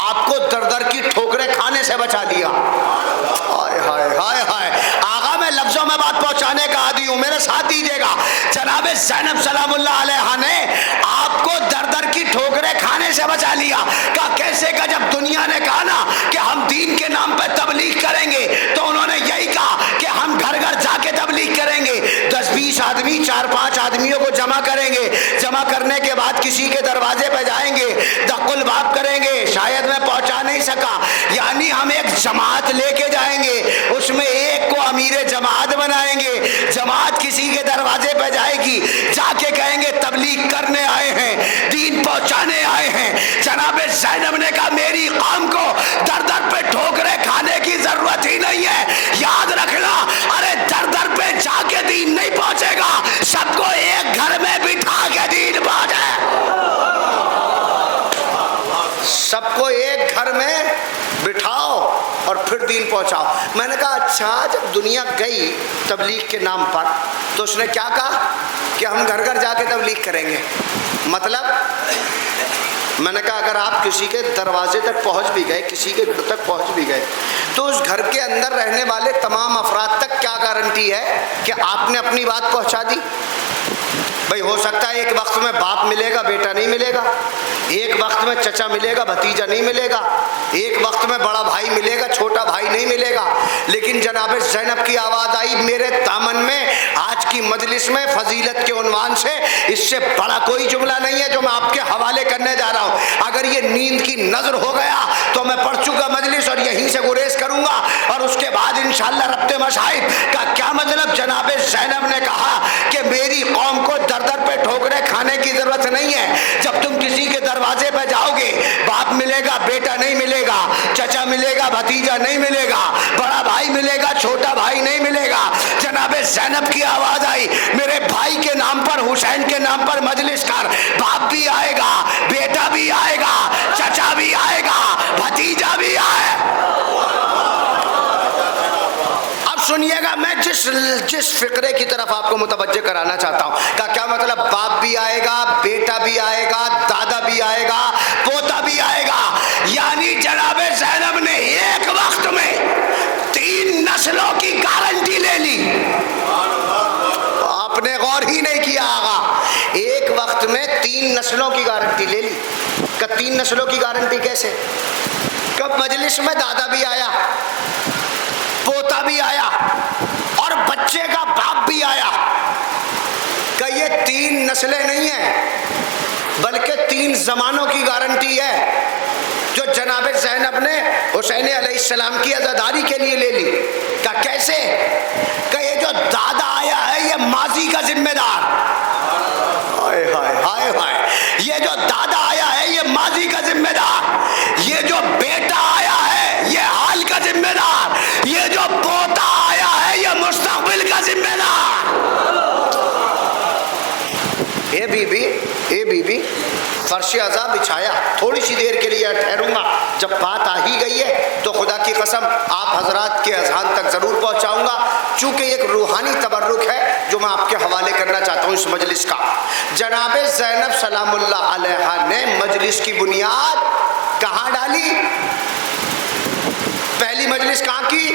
آپ کو در در کی ٹھوکریں کھانے سے بچا لیا۔ ہائے ہائے ہائے ہائے، آقا میں لفظوں میں بات پہنچانے کا عادی ہوں، میرے ساتھ دیجیے گا۔ جناب زینب سلام اللہ علیہ نے آپ کو در در کی ٹھوکریں کھانے سے بچا لیا۔ کہا کیسے؟ کہ جب دنیا نے کہا نا کہ ہم دین کے نام پہ تبلیغ کریں گے تو انہوں نے یہی کہا کہ ہم گھر گھر جا کے تبلیغ کریں گے، 10-20 آدمی 4-5 آدمیوں کو جمع کریں گے، جمع کرنے کے بعد کسی کے دروازے پہ جائیں گے، دق الباب کریں گے، شاید میں پہنچا نہیں سکا، یعنی ہم ایک جماعت لے کے جائیں گے، اس میں ایک کو امیر جماعت بنائیں گے، جماعت کسی کے دروازے پہ جائے گی، جا کے کہیں گے تبلیغ کرنے آئے ہیں، دین پہنچانے آئے ہیں۔ جناب زینب نے کہا میری قوم کو در در پہ ٹھوکریں کھانے کی ضرورت ہی نہیں ہے، یاد رکھنا، ارے در در پہ جا کے دین نہیں پہنچے گا، سب کو ایک گھر میں بٹھا کے دین پہنچے، سب کو ایک گھر میں بٹھاؤ اور پھر دین پہنچاؤ۔ میں نے کہا اچھا جب دنیا گئی تبلیغ کے نام پر تو اس نے کیا کہا کہ ہم گھر گھر جا کے تبلیغ کریں گے، مطلب میں نے کہا اگر آپ کسی کے دروازے تک پہنچ بھی گئے، کسی کے گھر تک پہنچ بھی گئے تو اس گھر کے اندر رہنے والے تمام افراد تک کیا گارنٹی ہے کہ آپ نے اپنی بات پہنچا دی؟ بھئی ہو سکتا ہے ایک وقت میں باپ ملے گا بیٹا نہیں ملے گا، ایک وقت میں چچا ملے گا بھتیجا نہیں ملے گا، ایک وقت میں بڑا بھائی ملے گا چھوٹا بھائی نہیں ملے گا، لیکن جناب زینب کی آواز آئی میرے دامن میں آج کی مجلس میں فضیلت کے عنوان سے اس سے بڑا کوئی جملہ نہیں ہے جو میں آپ کے حوالے کرنے جا رہا ہوں۔ اگر یہ نیند کی نظر ہو گیا تو میں پڑھ چکا مجلس اور یہیں سے گریز کروں گا، اور اس کے بعد انشاءاللہ ربط مشاہد کا کیا مطلب؟ جناب زینب نے کہا کہ میری قوم کو در در پہ ٹھوکریں کھانے کی ضرورت نہیں ہے، جب تم کسی کے دروازے پہ جاؤ گے باپ ملے گا بیٹا نہیں ملے گا، چچا ملے گا بھتیجا نہیں ملے گا، بڑا بھائی ملے گا چھوٹا بھائی نہیں ملے گا۔ جناب زینب کی آواز آئی میرے بھائی کے نام پر حسین کے نام پر مجلس کر، باپ بھی آئے گا بیٹا بھی آئے گا چچا بھی آئے گا بھتیجا بھی آئے۔ سنیے گا میں جس فقرے کی طرف آپ کو متوجہ کرانا چاہتا ہوں کا کیا مطلب؟ باپ بھی آئے گا بیٹا بھی آئے گا دادا بھی آئے گا پوتا بھی آئے گا، یعنی جناب زینب نے ایک وقت میں 3 نسلوں کی گارنٹی لے لی۔ آپ نے غور ہی نہیں کیا آقا، ایک وقت میں 3 نسلوں کی گارنٹی لے لی۔ کہ 3 نسلوں کی گارنٹی کیسے؟ کب مجلس میں دادا بھی آیا پوتا بھی آیا اور بچے کا باپ بھی آیا، کہ یہ 3 نسلیں نہیں ہیں بلکہ 3 زمانوں کی گارنٹی ہے جو جناب زینب نے حسین علیہ السلام کی عزاداری کے لیے لے لی۔ کہ کیسے؟ کہ یہ جو دادا آیا ہے یہ ماضی کا ذمہ دار، ہائے ہائے ہائے ہائے، یہ جو دادا آیا ہے یہ ماضی کا ذمہ دار، یہ جو بیٹا آیا ہے یہ حال کا ذمہ دار، یہ جو پوتا آیا ہے یہ مستقبل کا ذمہ دار۔ اے بی بی فرش عزا بچھایا، تھوڑی سی دیر کے لیے ٹھہروں گا، جب بات آ ہی گئی ہے تو خدا کی قسم آپ حضرات کے اذہان تک ضرور پہنچاؤں گا، چونکہ ایک روحانی تبرک ہے جو میں آپ کے حوالے کرنا چاہتا ہوں اس مجلس کا۔ جناب زینب سلام اللہ علیہ نے مجلس کی بنیاد کہاں ڈالی؟ پہلی مجلس کہاں کی؟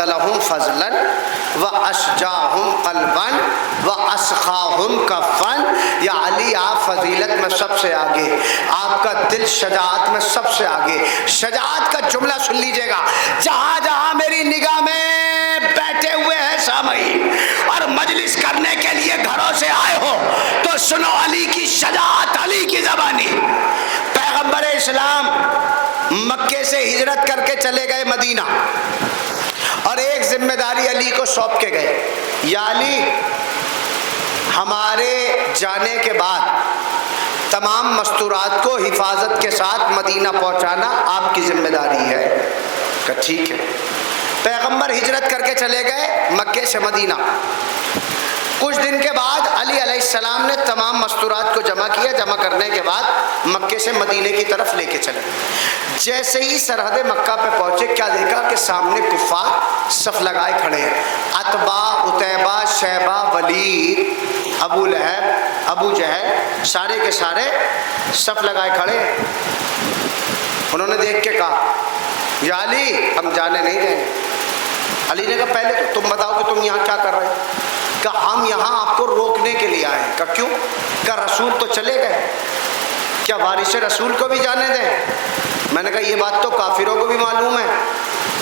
افضلہم فضلا واشجعہم قلبا واسخاہم کفا. یا علی آپ فضیلت میں سب سے آگے، آپ کا دل شجاعت میں سب سے آگے. شجاعت کا جملہ سن لیجئے گا. جہاں جہاں میری نگاہ میں بیٹھے ہوئے ہیں سامعین اور مجلس کرنے کے لیے گھروں سے آئے ہو تو سنو علی کی شجاعت، علی کی زبانی. پیغمبر اسلام مکے سے ہجرت کر کے چلے گئے مدینہ اور ایک ذمہ داری علی کو سونپ کے گئے. یا علی، ہمارے جانے کے بعد تمام مستورات کو حفاظت کے ساتھ مدینہ پہنچانا آپ کی ذمہ داری ہے. کہ ٹھیک ہے. پیغمبر ہجرت کر کے چلے گئے مکے سے مدینہ. کچھ دن کے بعد علی علیہ السلام نے تمام مستورات کو جمع کیا. جمع کرنے کے بعد مکے سے مدینے کی طرف لے کے چلے. جیسے ہی سرحد مکہ پہ پہنچے کیا دیکھا کہ سامنے کفار صف لگائے کھڑے ہیں. عتبہ، عتیبہ، شیبہ، ولید، ابو لہب، ابو جہل، سارے کے سارے صف لگائے کھڑے ہیں. انہوں نے دیکھ کے کہا یا علی ہم جانے نہیں دیں گے. علی نے کہا پہلے تو تم بتاؤ کہ تم یہاں کیا کر رہے ہیں. کہا ہم یہاں آپ کو روکنے کے لیے آئے ہیں. کہا کیوں؟ کہا رسول تو چلے گئے، کیا وارث رسول کو بھی جانے دیں؟ میں نے کہا یہ بات تو کافروں کو بھی معلوم ہے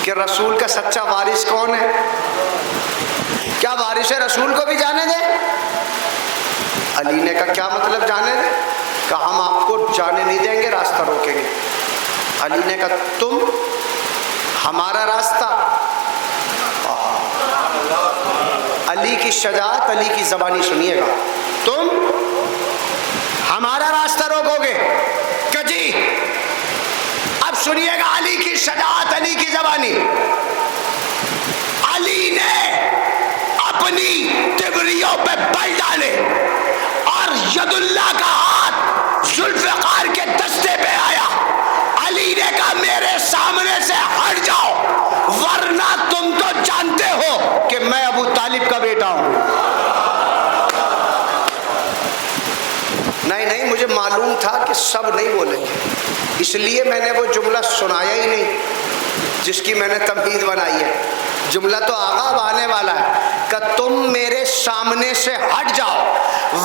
کہ رسول کا سچا وارث کون ہے. کیا وارث رسول کو بھی جانے دیں؟ علی نے کہا کیا مطلب جانے دیں؟ کہا ہم آپ کو جانے نہیں دیں گے، راستہ روکیں گے. علی نے کہا تم ہمارا راستہ. علی کی شجاعت، علی کی زبانی سنیے گا. تم ہمارا راستہ روکو گے کہ جی؟ اب سنیے گا علی کی شجاعت، علی کی زبانی. علی نے اپنی تبریوں پہ بل ڈالے اور ید اللہ کا ہاتھ ذوالفقار کے دستے پہ آیا. علی نے کہا میرے سامنے سے ہٹ جاؤ ورنہ تم تو جانتے ہو کہ میں ابو طالب کا بیٹا ہوں. نہیں مجھے معلوم تھا کہ سب نہیں بولیں گے، اس لیے میں نے وہ جملہ سنایا ہی نہیں جس کی میں نے تمہید بنائی ہے. جملہ تو آگا اب آنے والا ہے کہ تم میرے سامنے سے ہٹ جاؤ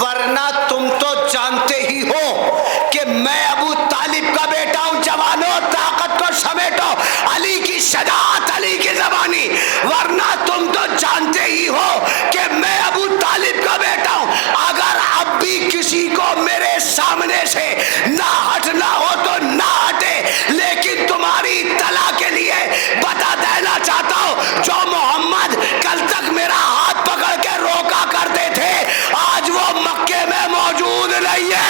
ورنہ تم تو جانتے ہی ہو کہ میں ابو طالب کا بیٹا ہوں. جوانوں طاقت کو سمیٹو، علی کی شجاعت، علی کی زبانی. ورنہ تم تو جانتے ہی ہو کہ میں ابو طالب کا بیٹا ہوں. اگر اب بھی کسی کو میرے سامنے سے نہ ہٹنا ہو تو نہ ہٹے، لیکن تمہاری اطلاع کے لیے بتا دینا چاہتا ہوں جو محمد کل تک میرا ہاتھ پکڑ کے روکا کرتے تھے آج وہ مکے میں موجود نہیں ہے.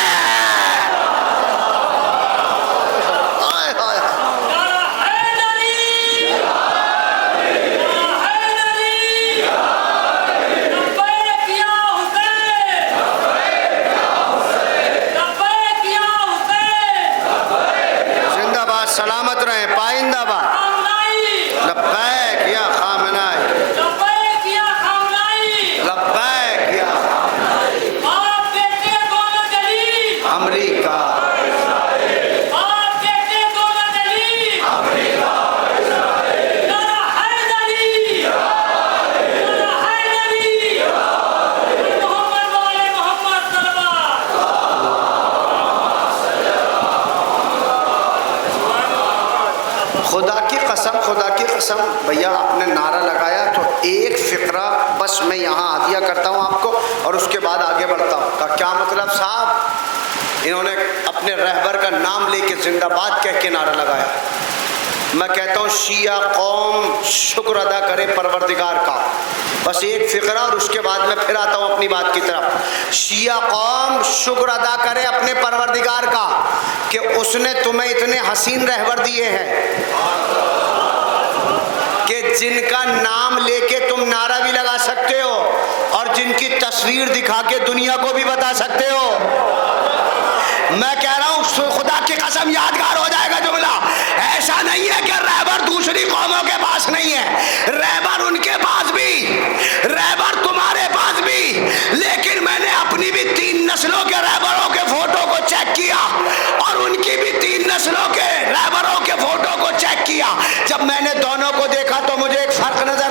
سلامت رہیں، پائندہ باد. لبیک یا خامنائی، لبیک یا خامنائی، لبیک یا خامنائی. آپ دیکھتے دولت دلیل امریکہ، آپ دیکھتے دولت دلیل امریکہ. نعرہ حیدری، نعرہ حیدری، محمد والے محمد صلوات. خدا کی قسم بھیا آپ نے نعرہ لگایا تو ایک فقرہ بس میں یہاں عطیہ کرتا ہوں آپ کو اور اس کے بعد آگے بڑھتا ہوں. کا کیا مطلب صاحب؟ انہوں نے اپنے رہبر کا نام لے کے زندہ باد کہہ کے نعرہ لگایا. میں کہتا ہوں شیعہ قوم شکر ادا کرے پروردگار کا. بس ایک فقرہ اور اس کے بعد میں پھر آتا ہوں اپنی بات کی طرف. شیعہ قوم شکر ادا کرے اپنے پروردگار کا کہ اس نے تمہیں اتنے حسین رہبر دیے ہیں کہ جن کا نام لے کے تم نعرہ بھی لگا سکتے ہو اور جن کی تصویر دکھا کے دنیا کو بھی بتا سکتے ہو. میں کہہ رہا ہوں خدا کی قسم یادگار ہو جائے گا جملہ. ایسا نہیں ہے کہ رہبر دوسری قوموں کے پاس نہیں ہے، رہبر ان کے پاس بھی، رہبر تمہارے پاس بھی. لیکن میں نے اپنی بھی 3 نسلوں کے رہبروں کے فوٹو کو چیک کیا اور ان کی بھی 3 نسلوں کے رہبروں کے فوٹو کو چیک کیا. جب میں نے دونوں کو دیکھا تو مجھے ایک فرق نظر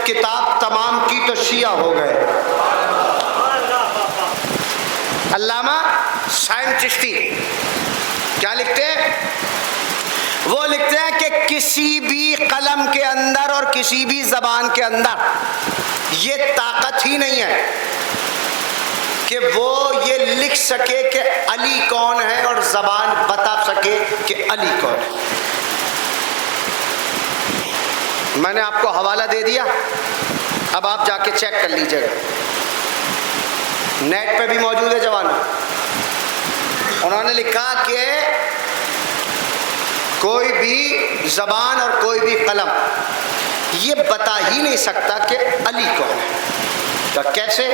جب کتاب تمام کی تو شیعہ ہو گئے. علامہ سائن چشتی کیا لکھتے ہیں؟ وہ لکھتے ہیں کہ کسی بھی قلم کے اندر اور کسی بھی زبان کے اندر یہ طاقت ہی نہیں ہے کہ وہ یہ لکھ سکے کہ علی کون ہے اور زبان بتا سکے کہ علی کون ہے. میں نے آپ کو حوالہ دے دیا, اب آپ جا کے چیک کر لیجئے گا, نیٹ پہ بھی موجود ہے جوانوں. انہوں نے لکھا کہ کوئی بھی زبان اور کوئی بھی قلم یہ بتا ہی نہیں سکتا کہ علی کون ہے. تو کیسے,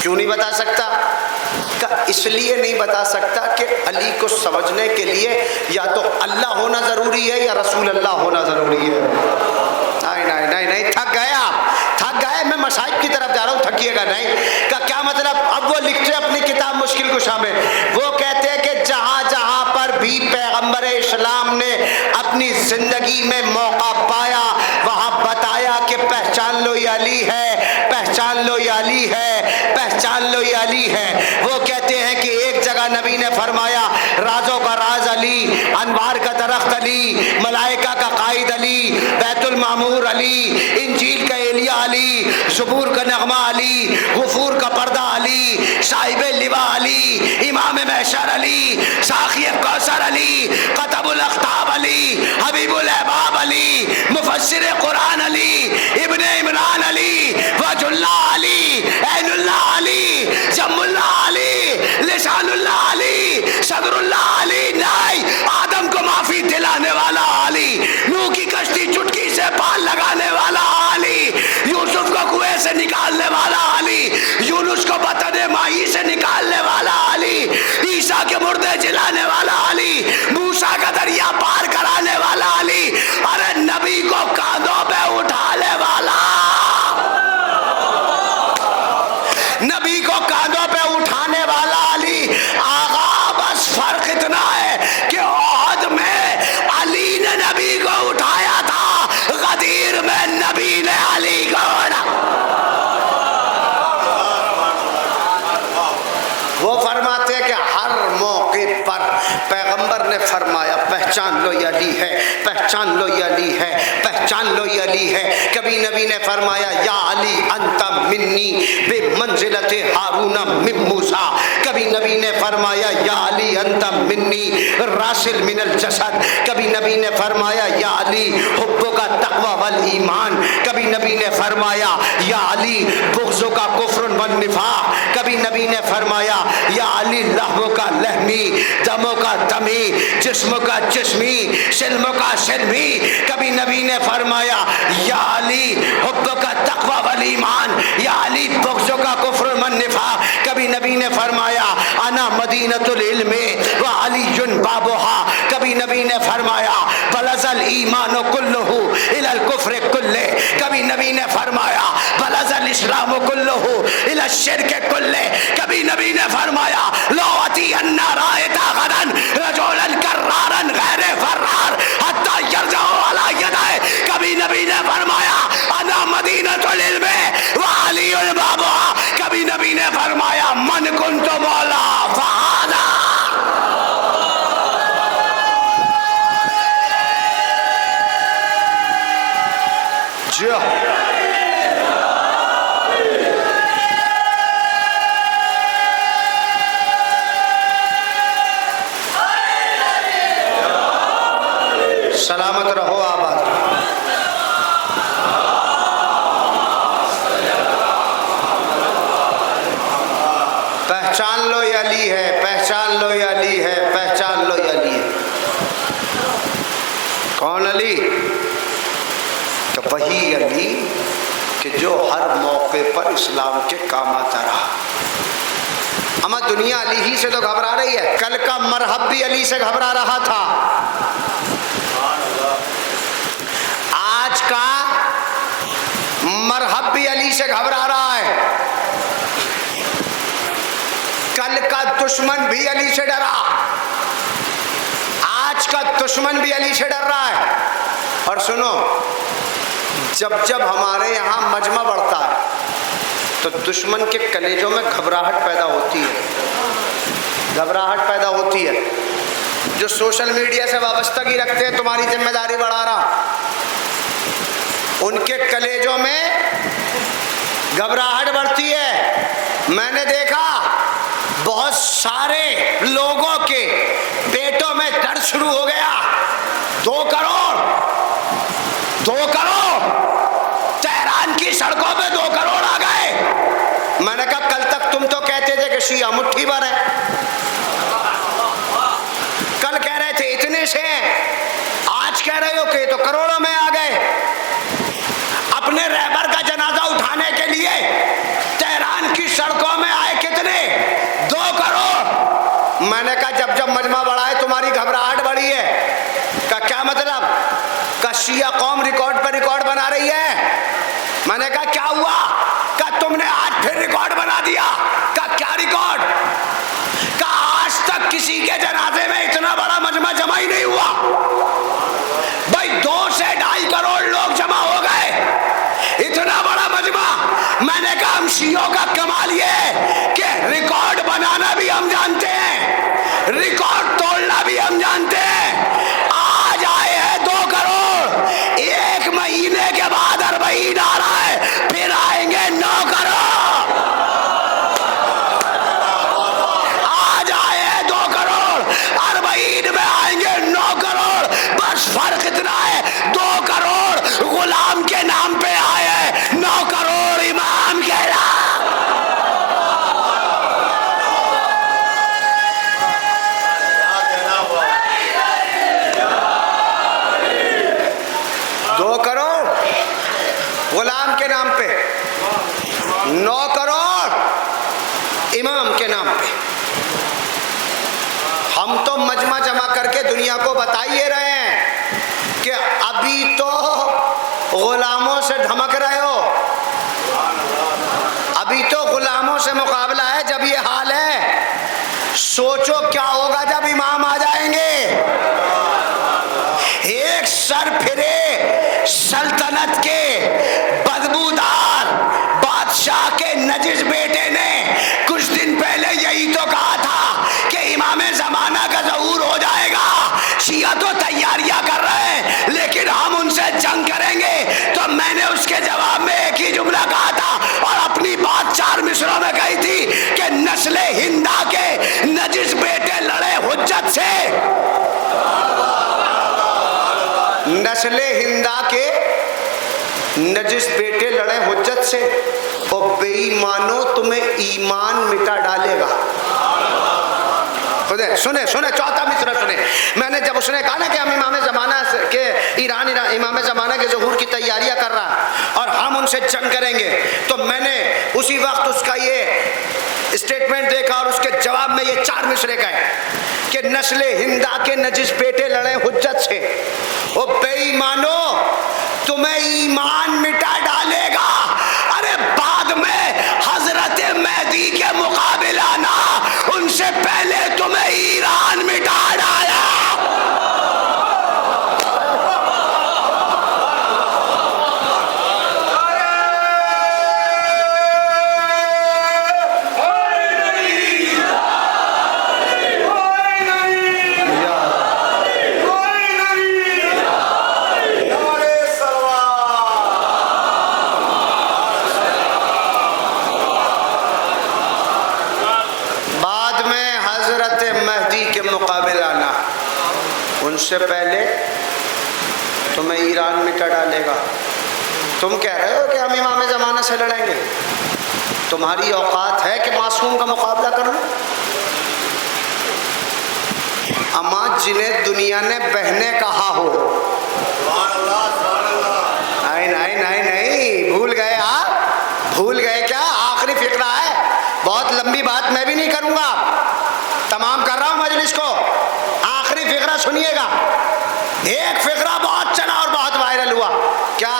کیوں نہیں بتا سکتا؟ اس لیے نہیں بتا سکتا کہ علی کو سمجھنے کے لیے یا تو اللہ ہونا ضروری ہے یا رسول اللہ ہونا ضروری ہے. نہیں, تھک گئے آپ, تھک گئے. میں مصائب کی طرف جا رہا ہوں, تھکیے گا نہیں. کا کیا مطلب؟ اب وہ لکھتے ہیں اپنی کتاب مشکل کشا میں, وہ کہتے ہیں کہ جہاں جہاں پر بھی پیغمبر اسلام نے اپنی زندگی میں موقع پایا وہاں بتایا کہ پہچان لو یہ علی ہے, پہچان لو یہ علی ہے, پہچان لو یہ علی ہے. وہ کہتے ہیں کہ ایک جگہ نبی نے فرمایا رازوں کا راز علی, انوار کا درخت علی, ملائکہ کا قائد علی, بیت المعمور علی, انجیل کا ایلیا علی, زبور کا نغمہ علی, غفور کا پردہ علی, صاحب لوا علی, امام محشر علی, ساقی کوثر علی, قطب الاقطاب علی, حبیب الحباب علی, مفسر قرآن علی, ابن عمران علی, وجہ اللہ علی, عین اللہ علی, جم اللہ علی, لسان اللہ علی, صدر اللہ علی. نہیں, آدم کو معافی دلانے والا علی, نوح کی کشتی چٹکی سے پال لگانے والا علی, یوسف کو کنویں سے نکالنے والا علی, یونس کو بطن ماہی سے نکالنے والا علی, عیسیٰ کے مردے جلانے والا علی, موسیٰ کا دریا پار کرانے والا علی, ارے نبی کو کاندھوں پہ اٹھانے والا, نبی کو کاندھوں پہ اٹھانے والا علی. آقا بس فرق اتنا ہے کہ احد میں علی نے نبی کو اٹھایا تھا, غدیر میں نبی نے علی کو اٹھایا. وہ فرماتے ہیں کہ ہر موقع پر پیغمبر نے فرمایا پہچان لو یہ علی ہے, پہچان لو یہ علی ہے, پہچان لو یہ علی ہے. کبھی نبی نے فرمایا یا علی انت منی بے منزلت ہارون من موسیٰ, کبھی نبی نے فرمایا یا علی انت منی راسل من الجسد, کبھی نبی نے فرمایا یا علی حبوں کا تقوی والایمان, کبھی نبی نے فرمایا یا علی بغضوں کا کفر والنفاق, کبھی نبی نے فرمایا یا علی لہموں کا لہمی, دموں کا دمی, جسموں کا جسمی, سلموں کا سلمی. کبھی نبی نے فرمایا یا علی حبوں کا تقوی والایمان, یا علی بغضوں کا کفر والنفاق. کبھی نبی نے فرمایا انا مدینۃ العلم وعلی بابها, کبھی نبی نے فرمایا بلغ الایمان کلہ الی الکفر کلہ, کبھی نبی نے فرمایا بلغ الاسلام کلہ الی الشرک کلہ, کبھی نبی نے فرمایا لو اتین رایت غدا رجلا کرارا غیر فرار حتی یرجع علی یدہ, کبھی نبی نے فرمایا انا مدینۃ العلم وعلی بابها, کبھی نبی نے فرمایا من کنت مولا فہذا. سلامت رہو, آباد. پہچان لو یہ علی ہے, پہچان لو یہ علی ہے, پہچان لو یہ علی ہے. کون علی؟ تو وہی علی کہ جو ہر موقع پر اسلام کے کام آتا رہا. اما دنیا علی ہی سے تو گھبرا رہی ہے, کل کا مرحب بھی علی سے گھبرا رہا تھا, آج کا مرحب بھی علی سے گھبرا رہا ہے, کل کا دشمن بھی علی سے ڈرا, آج کا دشمن بھی علی سے ڈر رہا ہے. اور سنو, جب جب ہمارے یہاں مجمع بڑھتا ہے تو دشمن کے کلیجوں میں گھبراہٹ پیدا ہوتی ہے، گھبراہٹ پیدا ہوتی ہے۔ جو سوشل میڈیا سے وابستگی رکھتے ہیں، تمہاری ذمہ داری بڑھا رہا، ان کے کلیجوں میں گھبراہٹ بڑھتی ہے۔ میں نے دیکھا بہت سارے لوگوں کے پیٹوں میں درد شروع ہو گیا۔ 2 کروڑ تہران کی سڑکوں پہ 2 کروڑ آ گئے۔ میں نے کہا کل تک تم تو کہتے تھے کہ شیعہ مٹھی بھر ہے، کل کہہ رہے تھے اتنے سے ہیں، آج کہہ رہے ہو کہ تو کروڑوں میں آ گئے۔ اپنے رہبر کا جنازہ اٹھانے کے لیے تہران کی سڑکوں میں آئے کتنے؟ 2 کروڑ۔ میں نے کہا جب جب مجمع بڑھا ہے تمہاری گھبراہٹ بڑھی ہے۔ کا کیا مطلب؟ کا شیعہ قوم ریکارڈ پر ریکارڈ بنا رہی ہے۔ میں نے کہا کیا ہوا؟ کہ تم نے آج پھر ریکارڈ بنا دیا۔ کہ کیا ریکارڈ؟ کہ آج تک کسی کے جنازے میں اتنا بڑا مجمع جمع ہی نہیں ہوا۔ بھائی 2 سے 2.5 کروڑ لوگ جمع ہو گئے، اتنا بڑا مجمع۔ میں نے کہا ہم شیعوں کا کمال یہ ہے کہ ریکارڈ بنانا بھی ہم جانتے ہیں، ریکارڈ توڑنا بھی ہم جانتے ہیں۔ آج آئے ہیں 2 کروڑ، 1 مہینے کے بعد 40 آ رہا ہے، پھر آئیں گے 9 کروڑ۔ آج آئے ہیں 2 کروڑ، 40 میں آئیں گے 9 کروڑ۔ بس فرق اتنا ہے 2 کروڑ غلام کے نام پہ آئے ہیں، 9 کروڑ امام کے نام۔ 2 کروڑ غلام کے نام پہ، 9 کروڑ امام کے نام پہ۔ ہم تو مجمع جمع کر کے دنیا کو بتائیے رہے ہیں کہ ابھی تو غلاموں سے دھمک رہے ہو، ابھی تو غلاموں سے مقابلہ ہے۔ جب یہ حال ہے سوچو کیا ہوگا جب امام آ جائیں گے۔ ایک سر پھرے سلطنت کے بدبودار بادشاہ کے نجس بیٹے نے کچھ دن پہلے یہی تو کہا تھا کہ امام زمانہ کا ظہور ہو جائے گا۔ شیعہ تو تیاریاں کر رہے ہیں لیکن ہم ان سے جنگ کریں گے۔ تو میں نے اس کے جواب میں ایک ہی جملہ کہا تھا اور اپنی بات 4 مصروں میں کہی تھی کہ نسل ہندا کے نجس بیٹے لڑے حجت سے، نسل ہندا کے نجس بیٹے لڑے حجت سے، اور بے ایمانو تمہیں ایمان مٹا ڈالے گا۔ سنے 4تھا مصرع سنے۔ میں نے جب اس نے کہا نا کہ ہم امام زمانہ کے ایران امام زمانہ کے ظہور کی تیاریاں کر رہا اور ہم ان سے جنگ کریں گے، تو میں نے اسی وقت اس کا یہ اسٹیٹمنٹ دیکھا اور اس کے جواب میں یہ 4 مصرے کہے کہ نسل ہندا کے نجس بیٹے لڑے حجت سے، او بے ایمانو تمہیں ایمان مٹا ڈالے گا۔ ارے بعد میں حضرت مہدی کے مقابل آنا، ان سے پہلے تمہیں ایران مٹا ڈالا۔ ان سے پہلے تمہیں ایران مٹا ڈالے گا۔ تم کہہ رہے ہو کہ ہم امام زمانہ سے لڑیں گے، تمہاری اوقات ہے کہ معصوم کا مقابلہ کر لو؟ اما جنہیں دنیا نے بہنیں کہا ہو، نہیں بھول گئے آپ، بھول گئے کیا؟ آخری فقرہ ہے، بہت لمبی بات میں بھی نہیں کروں گا، تمام کر رہا ہوں مجلس کو۔ آخری فقرہ سنیے گا۔ ایک فقرہ بہت چلا اور بہت وائرل ہوا، کیا؟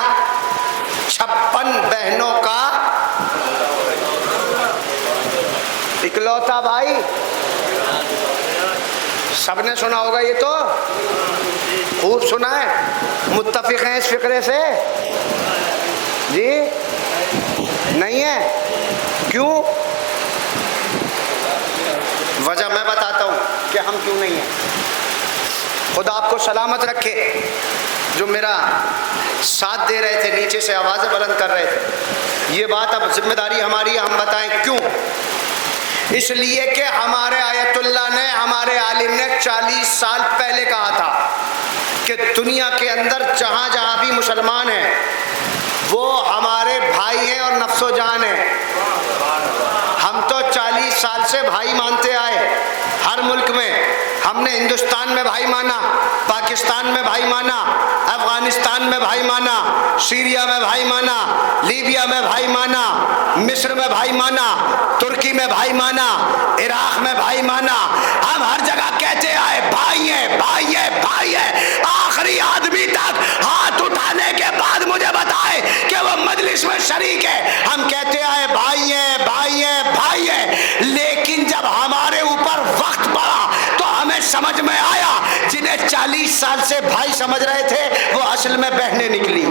56 بہنوں کا اکلوتا بھائی۔ سب نے سنا ہوگا، یہ تو خوب سنا ہے، متفق ہیں اس فقرے سے۔ جی نہیں ہے، کیوں؟ وجہ میں بتاتا ہوں کہ ہم کیوں نہیں ہیں۔ خدا آپ کو سلامت رکھے، جو میرا ساتھ دے رہے تھے، نیچے سے آوازیں بلند کر رہے تھے، یہ بات اب ذمہ داری ہماری ہے، ہم بتائیں کیوں۔ اس لیے کہ ہمارے آیت اللہ نے، ہمارے عالم نے 40 سال پہلے کہا تھا کہ دنیا کے اندر جہاں جہاں بھی مسلمان ہیں وہ ہمارے بھائی ہیں اور نفس و جان ہیں۔ ہم تو 40 سال سے بھائی مانتے آئے، ہر ملک میں ہم نے ہندوستان میں بھائی مانا، پاکستان میں بھائی مانا، افغانستان میں بھائی مانا، سیریا میں بھائی مانا، لیبیا میں بھائی مانا، مصر میں بھائی مانا، ترکی میں بھائی مانا، عراق میں بھائی مانا۔ ہم ہر جگہ کہتے آئے بھائی ہیں بھائی ہیں بھائی ہیں۔ آخری آدمی تک ہاتھ اٹھانے کے بعد مجھے بتائے کہ وہ مجلس میں شریک ہے، ہم کہتے آئے بھائی ہیں بھائی ہیں بھائی ہیں۔ لیکن جب ہمارے اوپر وقت پڑا تو ہمیں سمجھ میں آیا جنہیں 40 سال سے بھائی سمجھ رہے تھے وہ اصل میں بہنیں نکلی۔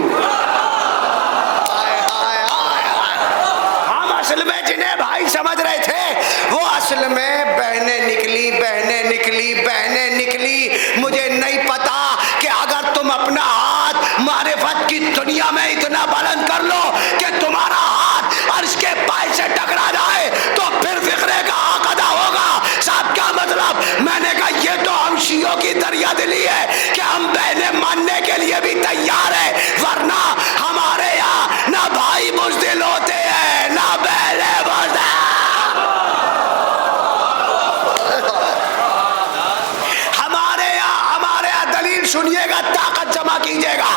ہم اصل میں جنہیں بھائی سمجھ رہے تھے وہ اصل میں بہنیں نکلی، بہنیں نکلی، بہنیں نکلی۔ مجھے نہیں پتا کہ اگر تم اپنا ہاتھ معرفت کی دنیا میں اتنا بلند کر لو کہ تمہارا ہاتھ عرش کے پائے سے ٹکرا جائے تو پھر فقرے کا حق ادا ہوگا۔ صاحب کیا مطلب؟ میں نے کہا یہ تو ہم شیعوں کی دریا دلی ہے کہ ہم بہنیں ماننے کے لیے بھی تیار ہیں، ورنہ ہمارے یہاں نہ بھائی بزدل ہوتے ہیں نہ بہنیں بزدل۔ ہمارے یہاں دلیل سنیے گا، طاقت جمع کیجیے گا،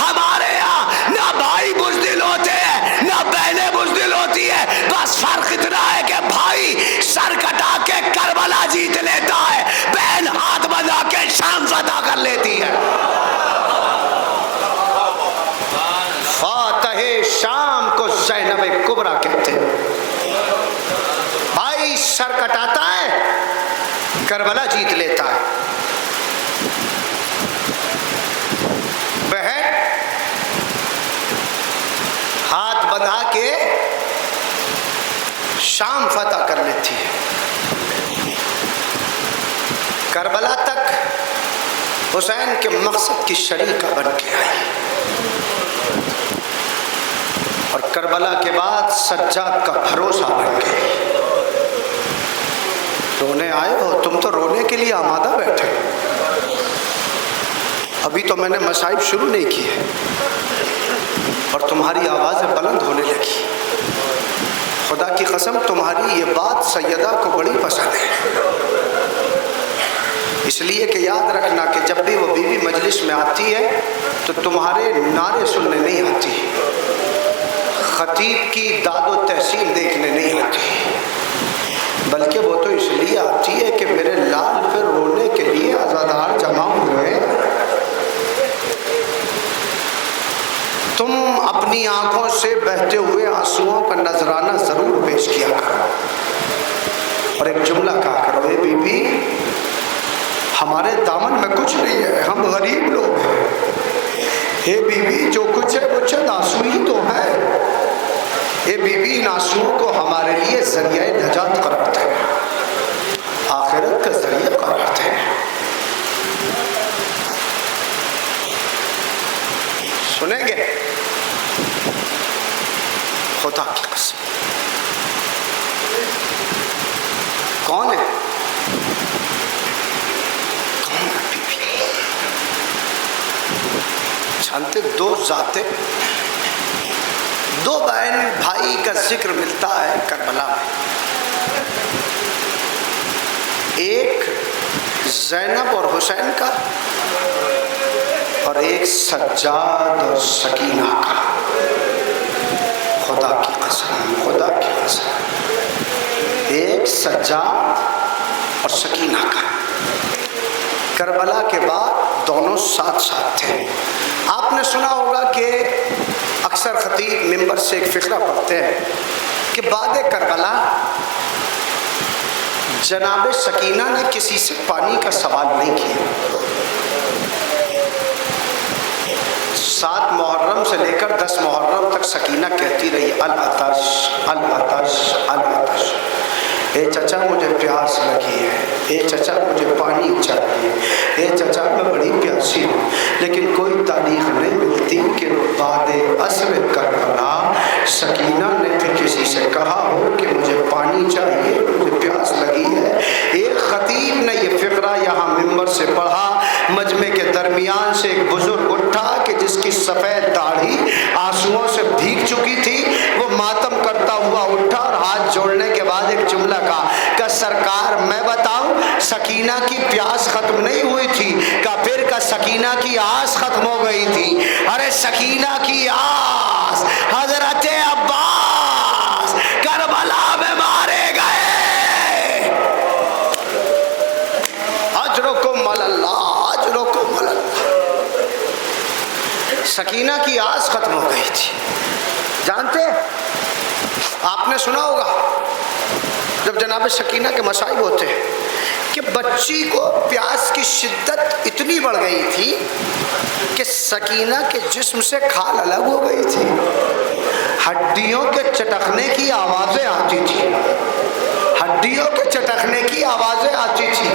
ہمارے یہاں نہ بھائی بزدل ہوتے ہیں نہ بہنیں بزدل ہوتی ہے، بس فرق اتنا ہے کہ بھائی سر کٹا کے کربلا جیت لیتا ہے، بہن ہاتھ بنا کے شام فتح کر لیتی ہے۔ فاتح شام کو زینب کبریٰ کہتے ہیں۔ بھائی سر کٹاتا ہے، کربلا جیت لیتا ہے، بہن ہاتھ بندھا کے شام فتح کر لیتی ہے۔ کربلا تک حسین کے مقصد کی شریکہ بن کے آئی، اور کربلا کے بعد سجاد کا بھروسہ بن گئی۔ رونے آئے ہو تم تو، رونے کے لیے آمادہ بیٹھے، ابھی تو میں نے مصائب شروع نہیں کیے اور تمہاری آوازیں بلند ہونے لگی۔ خدا کی قسم تمہاری یہ بات سیدہ کو بڑی پسند ہے، اس لیے کہ یاد رکھنا کہ جب بھی وہ بیوی مجلس میں آتی ہے تو تمہارے نعرے سننے نہیں آتی، خطیب کی داد و تحسین دیکھنے نہیں آتی، بلکہ وہ تو اس لیے آتی ہے کہ میرے لال پہ رونے کے لیے عزادار جمع ہوئے۔ تم اپنی آنکھوں سے بہتے ہوئے آنسوؤں کا نذرانہ ضرور پیش کیا کرو، اور ایک جملہ کہا کرو، اے بی بی ہمارے دامن میں کچھ نہیں ہے، ہم غریب لوگ ہیں، اے بی بی جو کچھ ہے وہ چند آنسو ہی تو ہے، اے بی بی ان آنسوؤں کو ہمارے لیے ذریعہ نجات قرار دیں، آخرت کا ذریعہ قرار دیں۔ سنیں گے؟ خدا کی قسم کون ہے؟ کون ہے بی بی؟ جانتے دو ذاتیں، دو بہن بھائی کا ذکر ملتا ہے کربلا میں، ایک زینب اور حسین کا، اور ایک سجاد اور سکینہ کا۔ خدا کی قسم، خدا کی قسم، ایک سجاد اور سکینہ کا۔ کربلا کے بعد دونوں ساتھ ساتھ تھے۔ آپ نے سنا ہوگا کہ اکثر خطیب منبر سے ایک فقرہ پڑھتے ہیں کہ بعد کربلا جناب سکینہ نے کسی سے پانی کا سوال نہیں کیا۔ 7 محرم سے لے کر 10 محرم تک سکینہ کہتی رہی العطش العطش العطش، اے چچا مجھے پیاس لگی ہے، اے چچا مجھے پانی چاہیے، اے چچا میں بڑی پیاسی ہوں۔ لیکن کوئی تاریخ نہیں ملتی کہ بعد عصر کربلا سکینہ نے پھر کسی سے کہا ہو کہ مجھے پانی چاہیے، مجھے پیاس لگی ہے۔ ایک خطیب نے یہ فقرہ یہاں ممبر سے پڑھا، مجمع کے درمیان سے ایک بزرگ اٹھا کہ جس کی سفید داڑھی آنسوؤں سے بھیگ چکی تھی، وہ ماتم کرتا ہوا اٹھا اور ہاتھ جوڑنے کے بعد ایک جملہ کہا کہ سرکار میں بتاؤں سکینہ کی پیاس ختم نہیں ہوئی تھی، کہ پھر کا سکینہ کی آس ختم ہو گئی تھی۔ ارے سکینہ کی آس حضرت عباس کربلا میں مارے گئے، اجرکم اللہ اجرکم اللہ۔ سکینہ کی آس ختم ہو گئی تھی۔ جانتے آپ نے سنا ہوگا جب جناب سکینہ کے مصائب ہوتے ہیں کہ بچی کو پیاس کی شدت اتنی بڑھ گئی تھی کہ سکینہ کے جسم سے کھال الگ ہو گئی تھی، ہڈیوں کے چٹکنے کی آوازیں آتی تھی، ہڈیوں کے چٹکنے کی آوازیں آتی تھی۔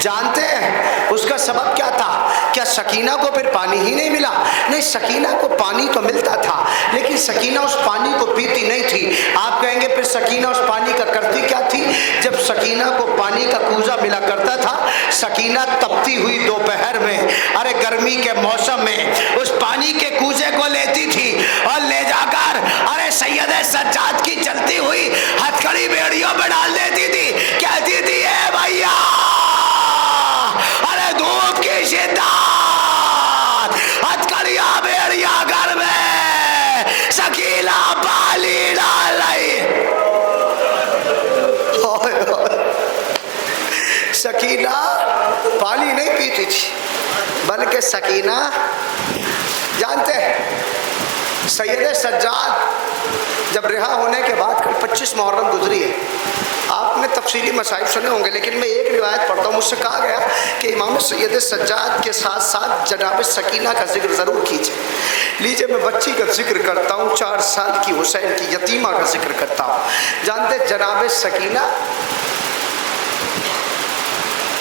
جانتے ہیں اس کا سبب کیا تھا؟ کیا سکینہ کو پھر پانی ہی نہیں ملا؟ نہیں، سکینہ کو پانی تو ملتا تھا لیکن سکینہ اس پانی کو پیتی نہیں تھی۔ آپ کہیں گے پھر سکینہ اس پانی کا کرتی کیا تھی؟ جب سکینہ کو پانی کا کوزہ ملا کرتا تھا، سکینہ تپتی ہوئی دوپہر میں، ارے گرمی کے موسم میں اس پانی کے کوزے کو لیتی تھی اور لے جا کر ارے سید سجاد کی چلتی ہوئی ہتھکڑی بیڑیوں میں ڈال دیتی تھی، کہتی تھی اے بھیا ارے دھوپ کی شدت، ہتھکڑیاں بیڑیاں گھر میں، سکینہ پانی ڈال رہی۔ سکینہ پانی نہیں پیتی تھی بلکہ سکینہ، جانتے ہیں سید سجاد جب رہا ہونے کے بعد 25 محرم گزری ہے، آپ نے تفصیلی مصائب سنے ہوں گے لیکن میں ایک روایت پڑھتا ہوں، مجھ سے کہا گیا کہ امام سید سجاد کے ساتھ ساتھ جناب سکینہ کا ذکر ضرور کیجئے۔ لیجئے میں بچی کا ذکر کرتا ہوں، 4 سال کی حسین کی یتیمہ کا ذکر کرتا ہوں۔ جانتے جناب سکینہ،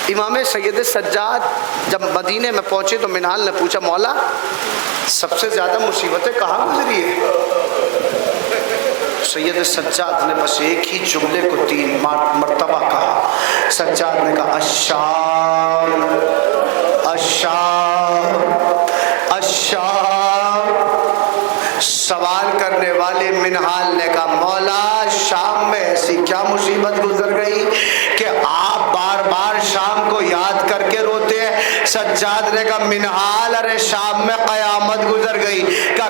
امام سید سجاد جب مدینے میں پہنچے تو منہال نے پوچھا مولا سب سے زیادہ مصیبتیں کہاں گزری ہے؟ سید سجاد نے بس ایک ہی جملے کو 3 مرتبہ کہا۔ سجاد نے کہا الشام الشام الشام۔ سوال کرنے والے منہال نے کہا مولا شام میں ایسی کیا مصیبت گزر گئی کہ آپ بار بار شام کو یاد کر کے روتے ہیں؟ سجاد نے کہا منہال ارے شام میں قیامت گزر گئی۔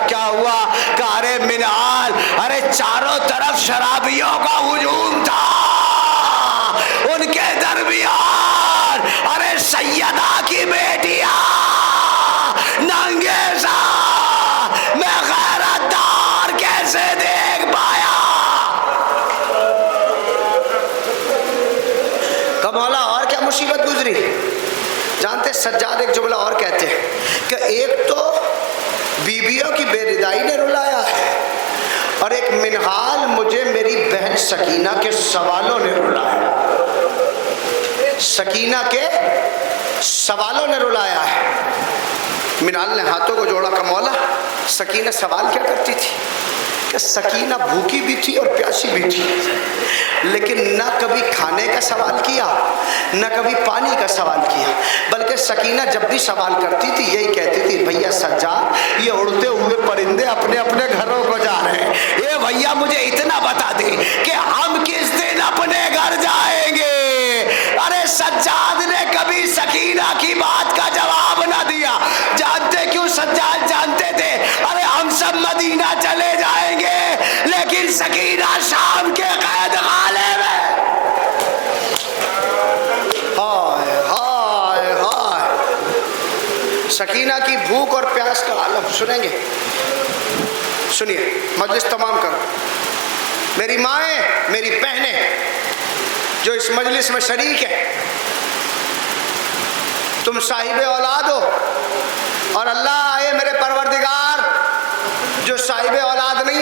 کیا ہوا؟ کہ ارے منہال ارے چاروں طرف شرابیوں کا ہجوم تھا، ان کے درمیان ارے سیدہ کی بیٹیاں ننگے سا میں غیرت دار کیسے دیکھ پایا؟ کہ مولا اور کیا مصیبت گزری؟ جانتے سجاد ایک جملہ اور کہتے ہیں کہ ایک تو بیویوں کی بے ردائی نے رلایا ہے اور ایک منہال مجھے میری بہن سکینہ کے سوالوں نے رلایا، سکینہ کے سوالوں نے رلایا ہے۔ منہال نے ہاتھوں کو جوڑا کہ مولا سکینہ سوال کیا کرتی تھی؟ کہ سکینہ بھوکی بھی تھی اور پیاسی بھی تھی، لیکن نہ کبھی کھانے کا سوال کیا نہ کبھی پانی کا سوال کیا، بلکہ سکینہ جب بھی سوال کرتی تھی یہی کہتی تھی بھیا سجاد یہ اڑتے ہوئے پرندے اپنے اپنے گھروں کو جا رہے ہیں، اے بھیا مجھے اتنا بتا دے کہ ہم کس دن اپنے گھر جائیں گے؟ ارے سجاد نے کبھی سکینہ کی بات کا جواب نہ دیا۔ جانتے کیوں سجاد جانتے تھے ارے ہم سب مدینہ چلے جائیں گے لیکن سکینہ شام کے قید خانے میں۔ ہائے ہائے ہائے، سکینہ کی بھوک اور پیاس کا عالم سنیں گے؟ سنیے، مجلس تمام کرو۔ میری مائیں میری بہنیں جو اس مجلس میں شریک ہیں، تم صاحب اولاد ہو اور اللہ اے میرے پروردگار جو صاحب اولاد نہیں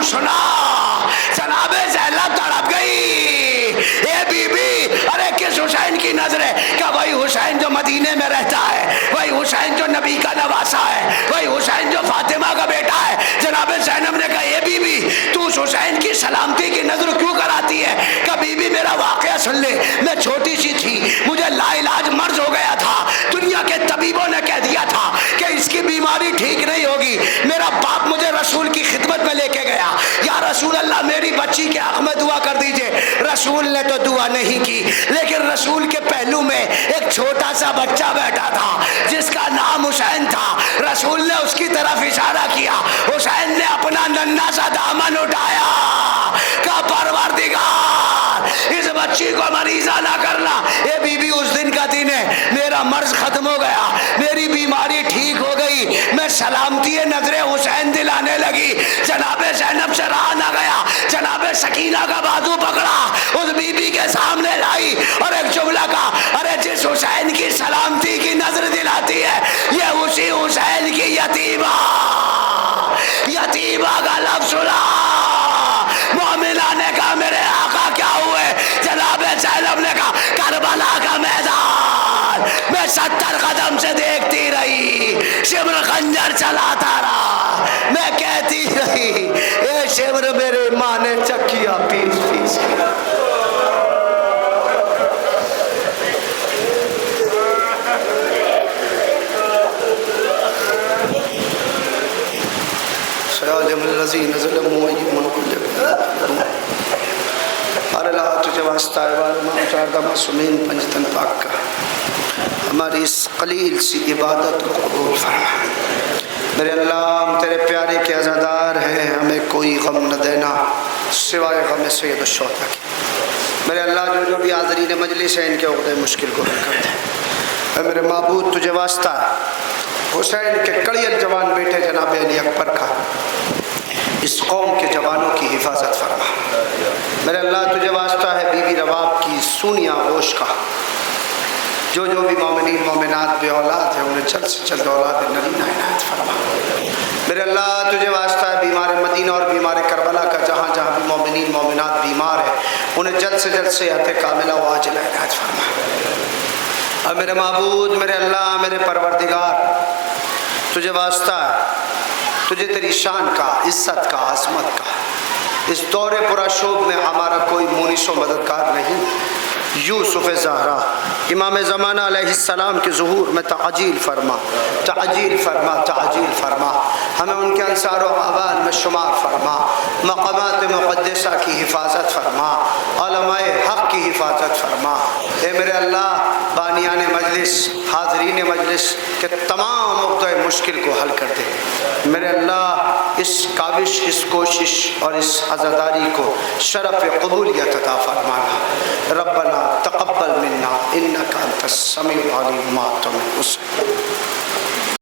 کلام سنا، جناب زینب تڑپ گئی، اے بی بی ارے کس حسین کی نظر ہے؟ کہ وہی حسین جو مدینے میں رہتا ہے، وہی حسین جو نبی کا نواسا ہے، وہی حسین جو فاطمہ کا بیٹا ہے۔ جناب زینب نے کہا اے بی بی تو اس حسین کی سلامتی کی نظر کیوں کراتی ہے؟ کہ بی بی میرا واقعہ سن لے، میں چھوٹی سی تھی، مجھے لا علاج مرض ہو گیا تھا، دنیا کے طبیبوں نے کہہ دیا تھا کہ اس کی بیماری ٹھیک نہیں ہوگی، میرا باپ مجھے رسول کی خدمت میں لے کے گیا، یا رسول اللہ میری بچی کے حق میں دعا کر دیجئے۔ رسول نے تو دعا نہیں کی، لیکن رسول کے پہلو میں ایک چھوٹا سا بچہ بیٹھا تھا جس کا نام حسین تھا، رسول نے اس کی طرف اشارہ کیا، حسین نے اپنا ننھا سا دامن اٹھایا، کہا پروردگار اس بچی کو مریضہ نہ کرنا۔ اے بی بی اس دن کا دن ہے، میرا مرض ختم ہو گیا، میری بیماری ٹھیک ہو گئی، میں سلامتی نظر حسین دلانے لگی، جناب زینب سے رہا نہ گیا، جناب سکینہ کا بازو پکڑا، اس بی بی کے سامنے لائی اور ایک جملہ کہا، ارے جس حسین کی سلامتی کی نظر دلاتی ہے یہ اسی حسین کی یتیمہ، یتیمہ کا لفظ سنا۔ مومنہ نے کہا میرے آقا کیا ہوئے؟ جناب زینب نے کہا کربلا کا میدان میں 70 قدم سے دیکھتی رہی، شمر خنجر چلاتا رہا، میں کہتی رہی اے شمر میرے ماں نے چکیا پیس پیس کیا۔ سیعلم الذین ظلموا أی منقلب۔ اور اللہ تجھے واسطہ ہے بارما چاردہ معصومین پنجتن پاک کا، ہماری اس قلیل سی عبادت کو قبول فرما۔ میرے اللہ ہم تیرے پیارے کے عزادار ہیں، ہمیں کوئی غم نہ دینا سوائے غم سید الشہداء کی۔ میرے اللہ جو بھی حاضرین مجلس ہیں ان کے عقدے مشکل کو حل کر دے۔ اے میرے معبود تجھے واسطہ حسین کے کڑیل جوان بیٹے جناب علی اکبر کا اس قوم کے جوانوں کی حفاظت فرما۔ میرے اللہ تجھے واسطہ ہے بی بی رباب کی سونی آغوش کا، جو بھی مومنین مومنات بے اولاد ہیں انہیں جلد سے جلد اولاد نبی عنایت فرما۔ میرے اللہ تجھے واسطہ ہے بیمار مدینہ اور بیمار کربلا کا، جہاں جہاں بھی مومنین مومنات بیمار ہیں انہیں جلد سے جلد صحت کاملہ و عاجلہ عنایت فرما۔ اور میرے معبود میرے اللہ میرے پروردگار تجھے واسطہ ہے، تجھے تیری شان کا، عزت کا، عظمت کا اس دور پراشوب میں ہمارا کوئی مونس و مددگار نہیں۔ یوسف زہرا امام زمانہ علیہ السلام کے ظہور میں تعجیل فرما، تعجیل فرما، تعجیل فرما، ہمیں ان کے انصار و اعوان میں شمار فرما، مقامات مقدسہ کی حفاظت فرما، علماء حق کی حفاظت فرما۔ اے میرے اللہ بانیان مجلس، حاضرین مجلس کے تمام عقدۂ مشکل کو حل کر دے۔ میرے اللہ اس کاوش، اس کوشش اور اس عزاداری کو شرف قبولیت عطا فرمانا۔ ربنا تقبل منا انک انت السمیع العلیم واتب علینا۔